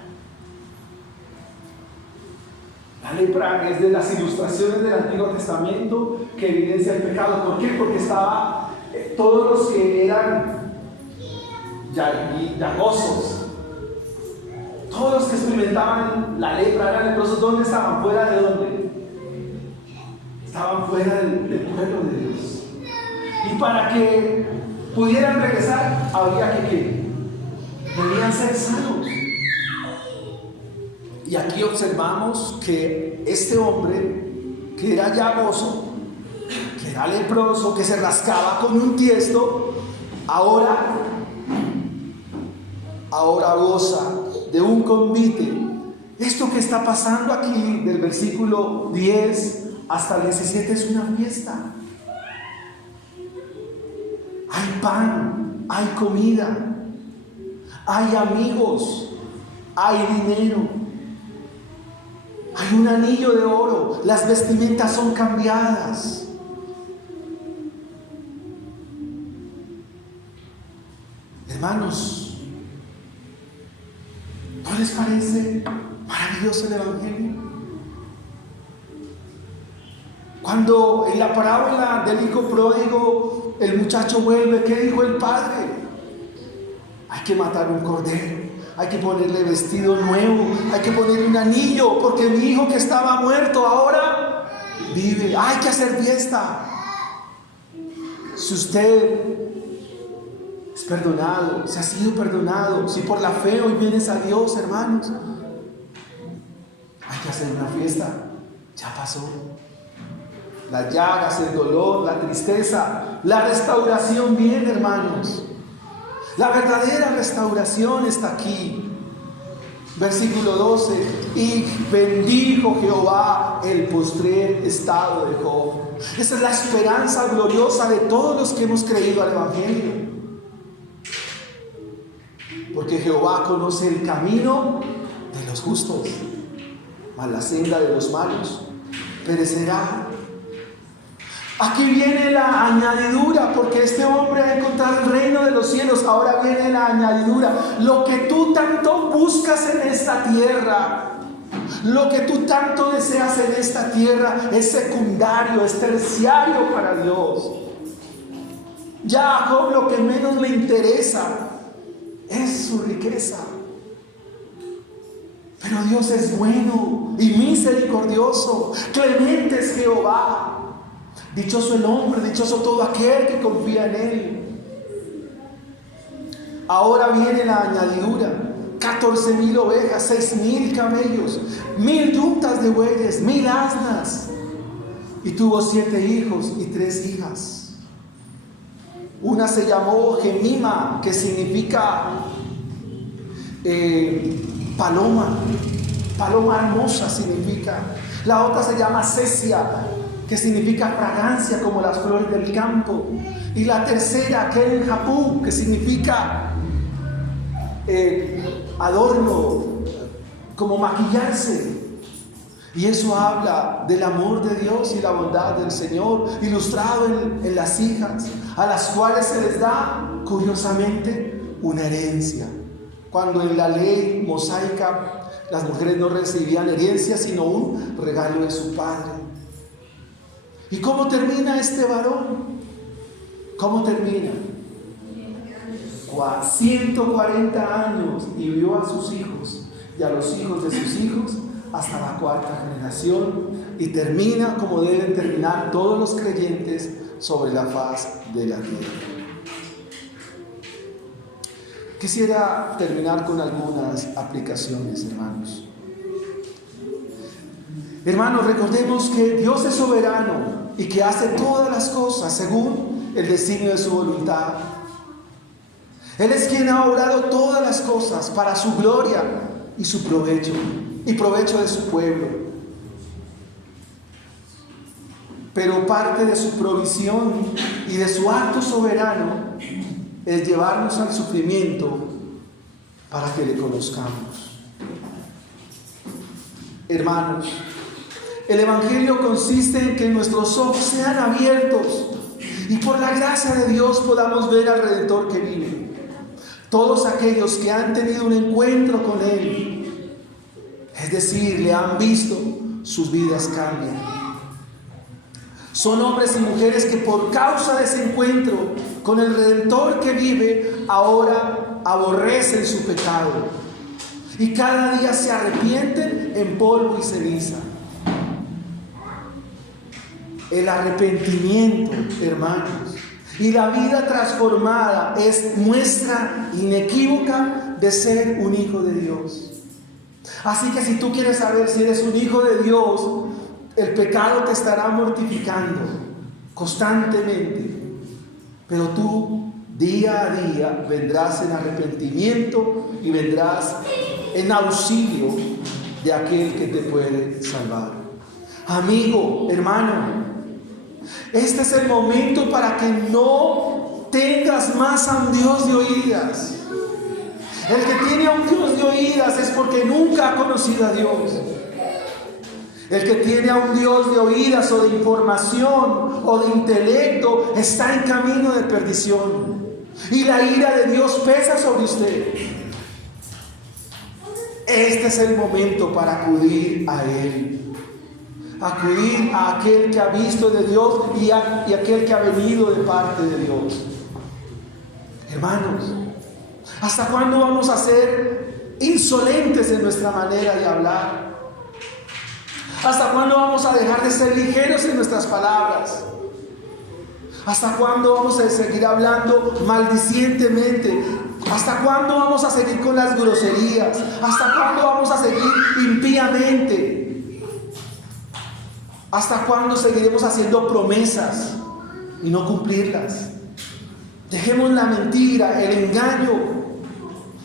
La lepra es de las ilustraciones del Antiguo Testamento que evidencia el pecado. ¿Por qué? Porque estaba todos los que eran llagosos, todos los que experimentaban la lepra eran leprosos. ¿Dónde estaban? ¿Fuera de dónde? Estaban fuera del pueblo de Dios. Y para que pudieran regresar, había que debían ser sanos. Y aquí observamos que este hombre, que era ya mozo, que era leproso, que se rascaba con un tiesto, ahora goza de un convite. Esto que está pasando aquí del versículo 10 hasta el 17 es una fiesta. Hay pan, hay comida, hay amigos, hay dinero, hay un anillo de oro, las vestimentas son cambiadas. Hermanos, ¿no les parece maravilloso el Evangelio? Cuando en la parábola del hijo pródigo el muchacho vuelve, ¿qué dijo el padre? Hay que matar un cordero, hay que ponerle vestido nuevo, hay que ponerle un anillo, porque mi hijo que estaba muerto ahora vive. Hay que hacer fiesta. Si usted es perdonado, si ha sido perdonado, si por la fe hoy vienes a Dios, hermanos, hay que hacer una fiesta. Ya pasó. Las llagas, el dolor, la tristeza, la restauración viene, hermanos. La verdadera restauración está aquí. Versículo 12: y bendijo Jehová el postrer estado de Job. Esa es la esperanza gloriosa de todos los que hemos creído al Evangelio. Porque Jehová conoce el camino de los justos, mas la senda de los malos perecerá. Aquí viene la añadidura, porque este hombre ha encontrado el reino de los cielos. Ahora viene la añadidura. Lo que tú tanto buscas en esta tierra, lo que tú tanto deseas en esta tierra, es secundario, es terciario para Dios. Ya a Job lo que menos le interesa es su riqueza. Pero Dios es bueno y misericordioso. Clemente es Jehová. Dichoso el hombre, dichoso todo aquel que confía en Él. Ahora viene la añadidura: 14,000 ovejas, 6,000 camellos, 1,000 yuntas de bueyes, 1,000 asnas. Y tuvo 7 hijos y 3 hijas. Una se llamó Gemima, que significa paloma hermosa significa. La otra se llama Cesia, que significa fragancia, como las flores del campo. Y la tercera, Ken Japú, que significa adorno, como maquillarse. Y eso habla del amor de Dios y la bondad del Señor, ilustrado en las hijas, a las cuales se les da, curiosamente, una herencia. Cuando en la ley mosaica las mujeres no recibían herencia, sino un regalo de su padre. ¿Y cómo termina este varón? ¿Cómo termina? 140 años, y vio a sus hijos y a los hijos de sus hijos hasta la 4ª generación, y termina como deben terminar todos los creyentes sobre la faz de la tierra. Quisiera terminar con algunas aplicaciones, hermanos. Hermanos, recordemos que Dios es soberano y que hace todas las cosas según el designio de su voluntad. Él es quien ha obrado todas las cosas para su gloria y su provecho, y provecho de su pueblo. Pero parte de su provisión y de su acto soberano es llevarnos al sufrimiento para que le conozcamos. Hermanos, el Evangelio consiste en que nuestros ojos sean abiertos y por la gracia de Dios podamos ver al Redentor que vive. Todos aquellos que han tenido un encuentro con Él, es decir, le han visto, sus vidas cambian. Son hombres y mujeres que por causa de ese encuentro con el Redentor que vive, ahora aborrecen su pecado y cada día se arrepienten en polvo y ceniza. El arrepentimiento, hermanos, y la vida transformada es muestra inequívoca de ser un hijo de Dios. Así que si tú quieres saber si eres un hijo de Dios, el pecado te estará mortificando constantemente, pero tú día a día vendrás en arrepentimiento y vendrás en auxilio de aquel que te puede salvar. Amigo, hermano, este es el momento para que no tengas más a un Dios de oídas. El que tiene a un Dios de oídas es porque nunca ha conocido a Dios. El que tiene a un Dios de oídas o de información o de intelecto está en camino de perdición. Y la ira de Dios pesa sobre usted. Este es el momento para acudir a Él. Acudir a aquel que ha visto de Dios y aquel que ha venido de parte de Dios. Hermanos, ¿hasta cuándo vamos a ser insolentes en nuestra manera de hablar? ¿Hasta cuándo vamos a dejar de ser ligeros en nuestras palabras? ¿Hasta cuándo vamos a seguir hablando maldicientemente? ¿Hasta cuándo vamos a seguir con las groserías? ¿Hasta cuándo vamos a seguir impíamente? ¿Hasta cuándo seguiremos haciendo promesas y no cumplirlas? Dejemos la mentira, el engaño.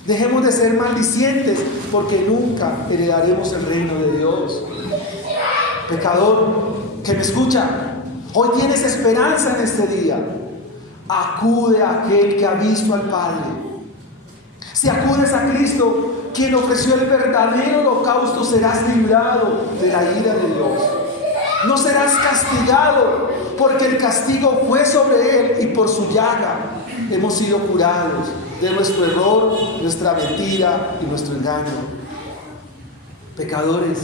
Dejemos de ser maldicientes, porque nunca heredaremos el reino de Dios. Pecador que me escucha, hoy tienes esperanza en este día. Acude a aquel que ha visto al Padre. Si acudes a Cristo, quien ofreció el verdadero holocausto, serás librado de la ira de Dios. No serás castigado, porque el castigo fue sobre Él y por su llaga hemos sido curados de nuestro error, nuestra mentira y nuestro engaño. Pecadores,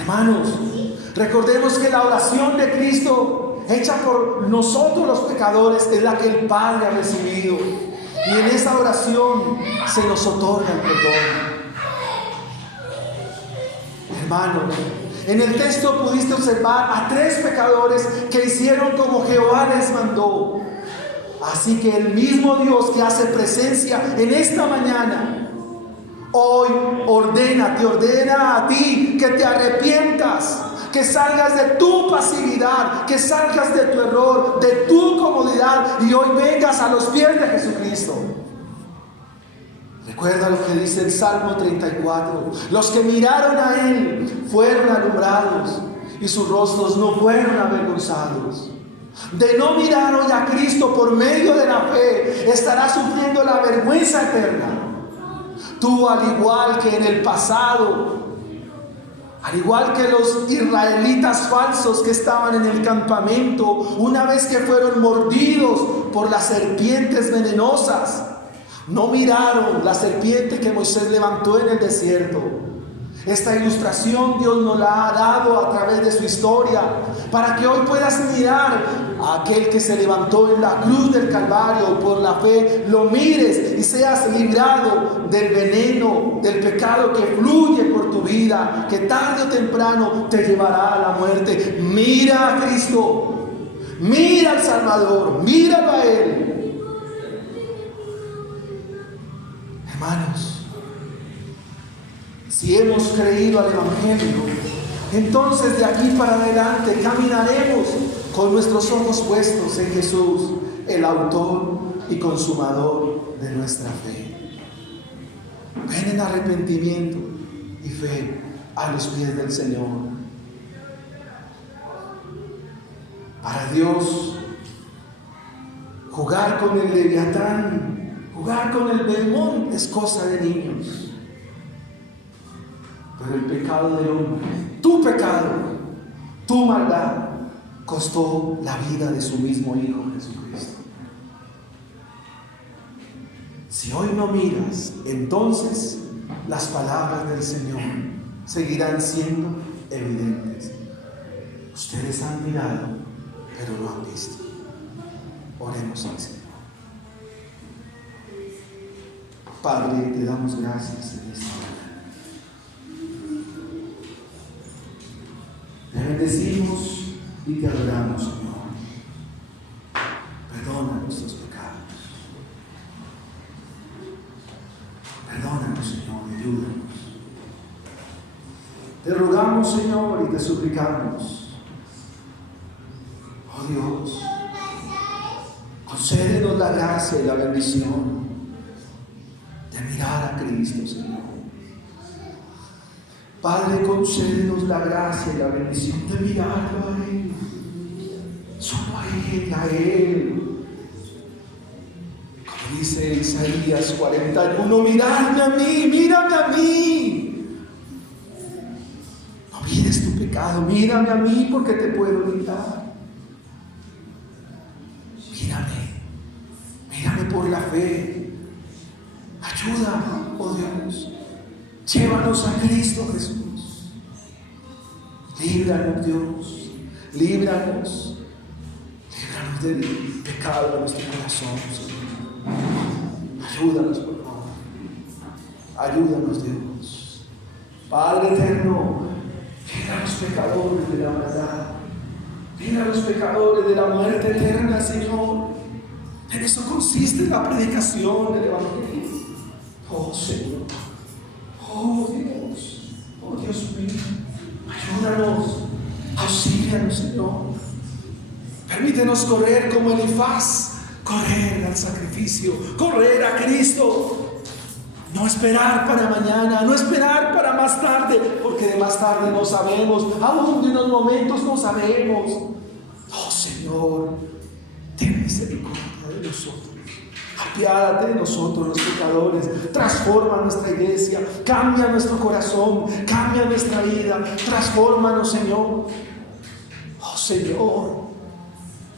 hermanos, recordemos que la oración de Cristo hecha por nosotros los pecadores es la que el Padre ha recibido, y en esa oración se nos otorga el perdón. Hermanos, en el texto pudiste observar a 3 pecadores que hicieron como Jehová les mandó. Así que el mismo Dios que hace presencia en esta mañana, hoy te ordena a ti que te arrepientas, que salgas de tu pasividad, que salgas de tu error, de tu comodidad, y hoy vengas a los pies de Jesucristo. Recuerda lo que dice el Salmo 34: los que miraron a Él fueron alumbrados, y sus rostros no fueron avergonzados. De no mirar hoy a Cristo por medio de la fe, estarás sufriendo la vergüenza eterna. Tú, al igual que en el pasado, al igual que los israelitas falsos que estaban en el campamento, una vez que fueron mordidos por las serpientes venenosas, no miraron la serpiente que Moisés levantó en el desierto. Esta ilustración Dios nos la ha dado a través de su historia, para que hoy puedas mirar a aquel que se levantó en la cruz del Calvario. Por la fe lo mires y seas librado del veneno, del pecado que fluye por tu vida, que tarde o temprano te llevará a la muerte. Mira a Cristo, mira al Salvador, míralo a Él. Hermanos, si hemos creído al Evangelio, entonces de aquí para adelante caminaremos con nuestros ojos puestos en Jesús, el autor y consumador de nuestra fe. Ven en arrepentimiento y fe a los pies del Señor. Para Dios, jugar con el Leviatán, jugar con el Belmont es cosa de niños. Pero el pecado del hombre, tu pecado, tu maldad, costó la vida de su mismo Hijo Jesucristo. Si hoy no miras, entonces las palabras del Señor seguirán siendo evidentes. Ustedes han mirado, pero no han visto. Oremos al Señor. Padre, te damos gracias en esta hora. Te bendecimos y te adoramos, Señor. Perdona nuestros pecados. Perdónanos, Señor, y ayúdanos. Te rogamos, Señor, y te suplicamos, oh Dios, concédenos la gracia y la bendición de mirar a Cristo, Señor. Padre, concédenos la gracia y la bendición de mirarlo a Él, solo a Él, a Él. Como dice Isaías 41, miradme a mí, mírame a mí. No mires tu pecado, mírame a mí porque te puedo mirar. Mírame por la fe. Ayúdame, oh Dios. Llévanos a Cristo Jesús. Líbranos, Dios. Líbranos del pecado de nuestro corazón, Señor. Ayúdanos, por favor. Ayúdanos, Dios. Padre eterno, mira a los pecadores de la maldad. Mira a los pecadores de la muerte eterna, Señor. En eso consiste la predicación del Evangelio. Oh, Señor. Oh, Dios mío. Ayúdanos. Auxílianos, Señor. Permítenos correr como Elifaz. Correr al sacrificio. Correr a Cristo. No esperar para mañana, no esperar para más tarde, porque de más tarde no sabemos, aún de unos momentos no sabemos. Oh Señor, ten misericordia de nosotros, apiádate de nosotros los pecadores, transforma nuestra iglesia, cambia nuestro corazón, cambia nuestra vida, transfórmanos, Señor. Oh Señor,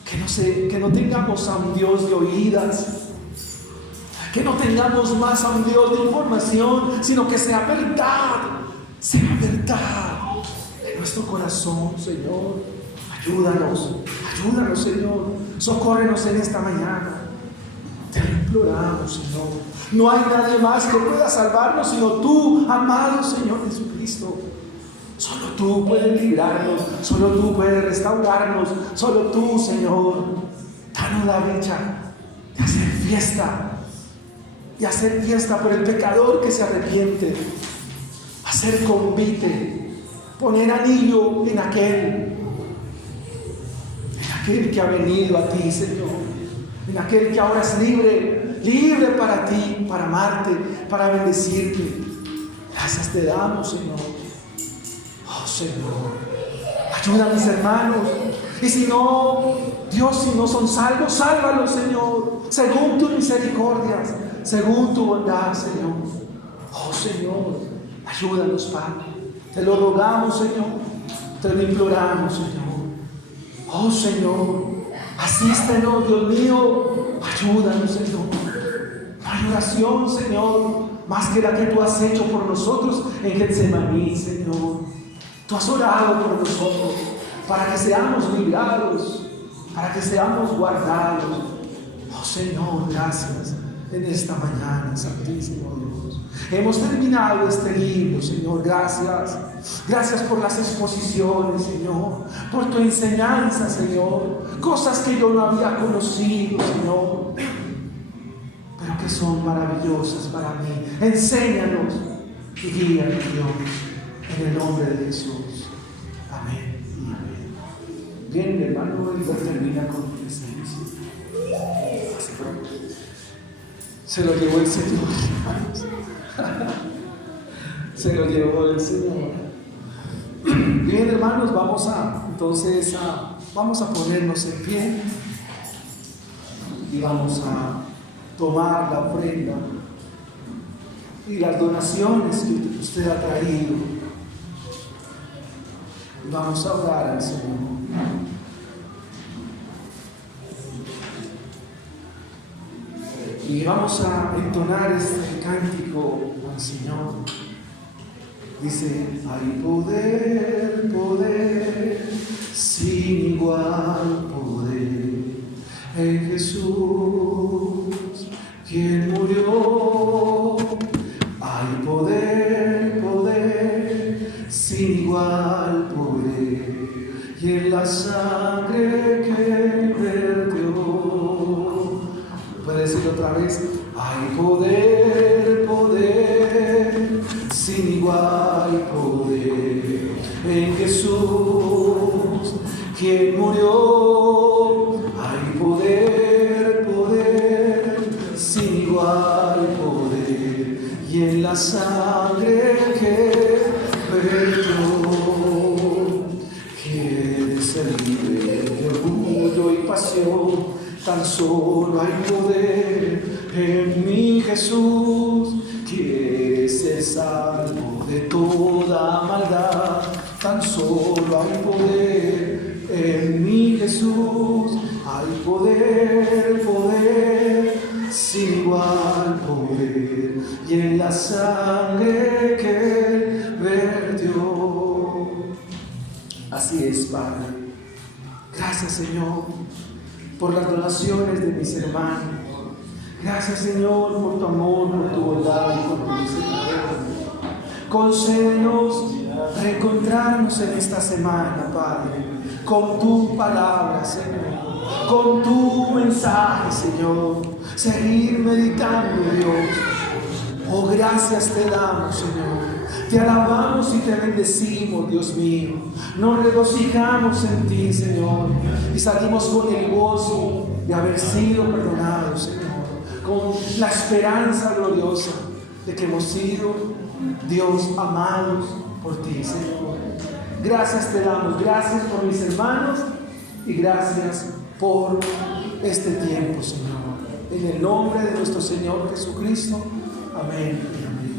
que no tengamos a un Dios de oídas, que no tengamos más a un Dios de información, sino que sea verdad en nuestro corazón, Señor. Ayúdanos, Señor. Socórrenos en esta mañana. Te lo imploramos, Señor. No hay nadie más que pueda salvarnos sino tú, amado Señor Jesucristo. Solo tú puedes librarnos, solo tú puedes restaurarnos, solo tú, Señor. Danos la dicha de hacer fiesta. Y hacer fiesta por el pecador que se arrepiente, hacer convite, poner anillo en aquel que ha venido a ti, Señor, en aquel que ahora es libre para ti, para amarte, para bendecirte. Gracias te damos, Señor. Oh Señor, ayuda a mis hermanos, y si no, Dios, si no son salvos, sálvalos, Señor, según tus misericordias, según tu bondad, Señor. Oh Señor, ayúdanos, Padre. Te lo rogamos, Señor. Te lo imploramos, Señor. Oh Señor, asístenos, Dios mío. Ayúdanos, Señor. No hay oración, Señor, más que la que tú has hecho por nosotros en Getsemaní, Señor. Tú has orado por nosotros para que seamos librados, para que seamos guardados. Oh Señor, gracias. En esta mañana, Santísimo Dios, hemos terminado este libro, Señor. Gracias por las exposiciones, Señor, por tu enseñanza, Señor, cosas que yo no había conocido, Señor, pero que son maravillosas para mí. Enséñanos y guíanos, Dios, en el nombre de Jesús. Amén y amén. Bien, hermano, y termina con tu presencia. Se lo llevó el Señor. Se lo llevó el Señor. Bien, hermanos, vamos a ponernos en pie y vamos a tomar la ofrenda y las donaciones que usted ha traído. Vamos a orar al Señor. Y vamos a entonar este cántico al Señor. Dice: hay poder, sin igual poder, en Jesús, quien murió. Hay poder, sin igual poder, y en la sangre que vertió. ¿Puede decirlo otra vez? Hay poder, sin igual poder, en Jesús, quien murió. Hay poder, poder, sin igual poder, y en la sangre que vertió, quieres ser libre de orgullo y pasión. Tan solo hay poder en mi Jesús. Quieres ser salvo de toda maldad. Tan solo hay poder en mi Jesús. Hay poder, poder, sin igual poder, y en la sangre que Él vertió. Así es, Padre. Gracias, Señor, por las donaciones de mis hermanos. Gracias, Señor, por tu amor, por tu bondad y por tu misericordia. Concédenos reencontrarnos en esta semana, Padre, con tu palabra, Señor, con tu mensaje, Señor. Seguir meditando, Dios. Oh, gracias te damos, Señor. Te alabamos y te bendecimos, Dios mío. Nos regocijamos en ti, Señor, y salimos con el gozo de haber sido perdonados, Señor, con la esperanza gloriosa de que hemos sido, Dios, amados por ti, Señor. Gracias te damos, gracias por mis hermanos y gracias por este tiempo, Señor. En el nombre de nuestro Señor Jesucristo. Amén y amén.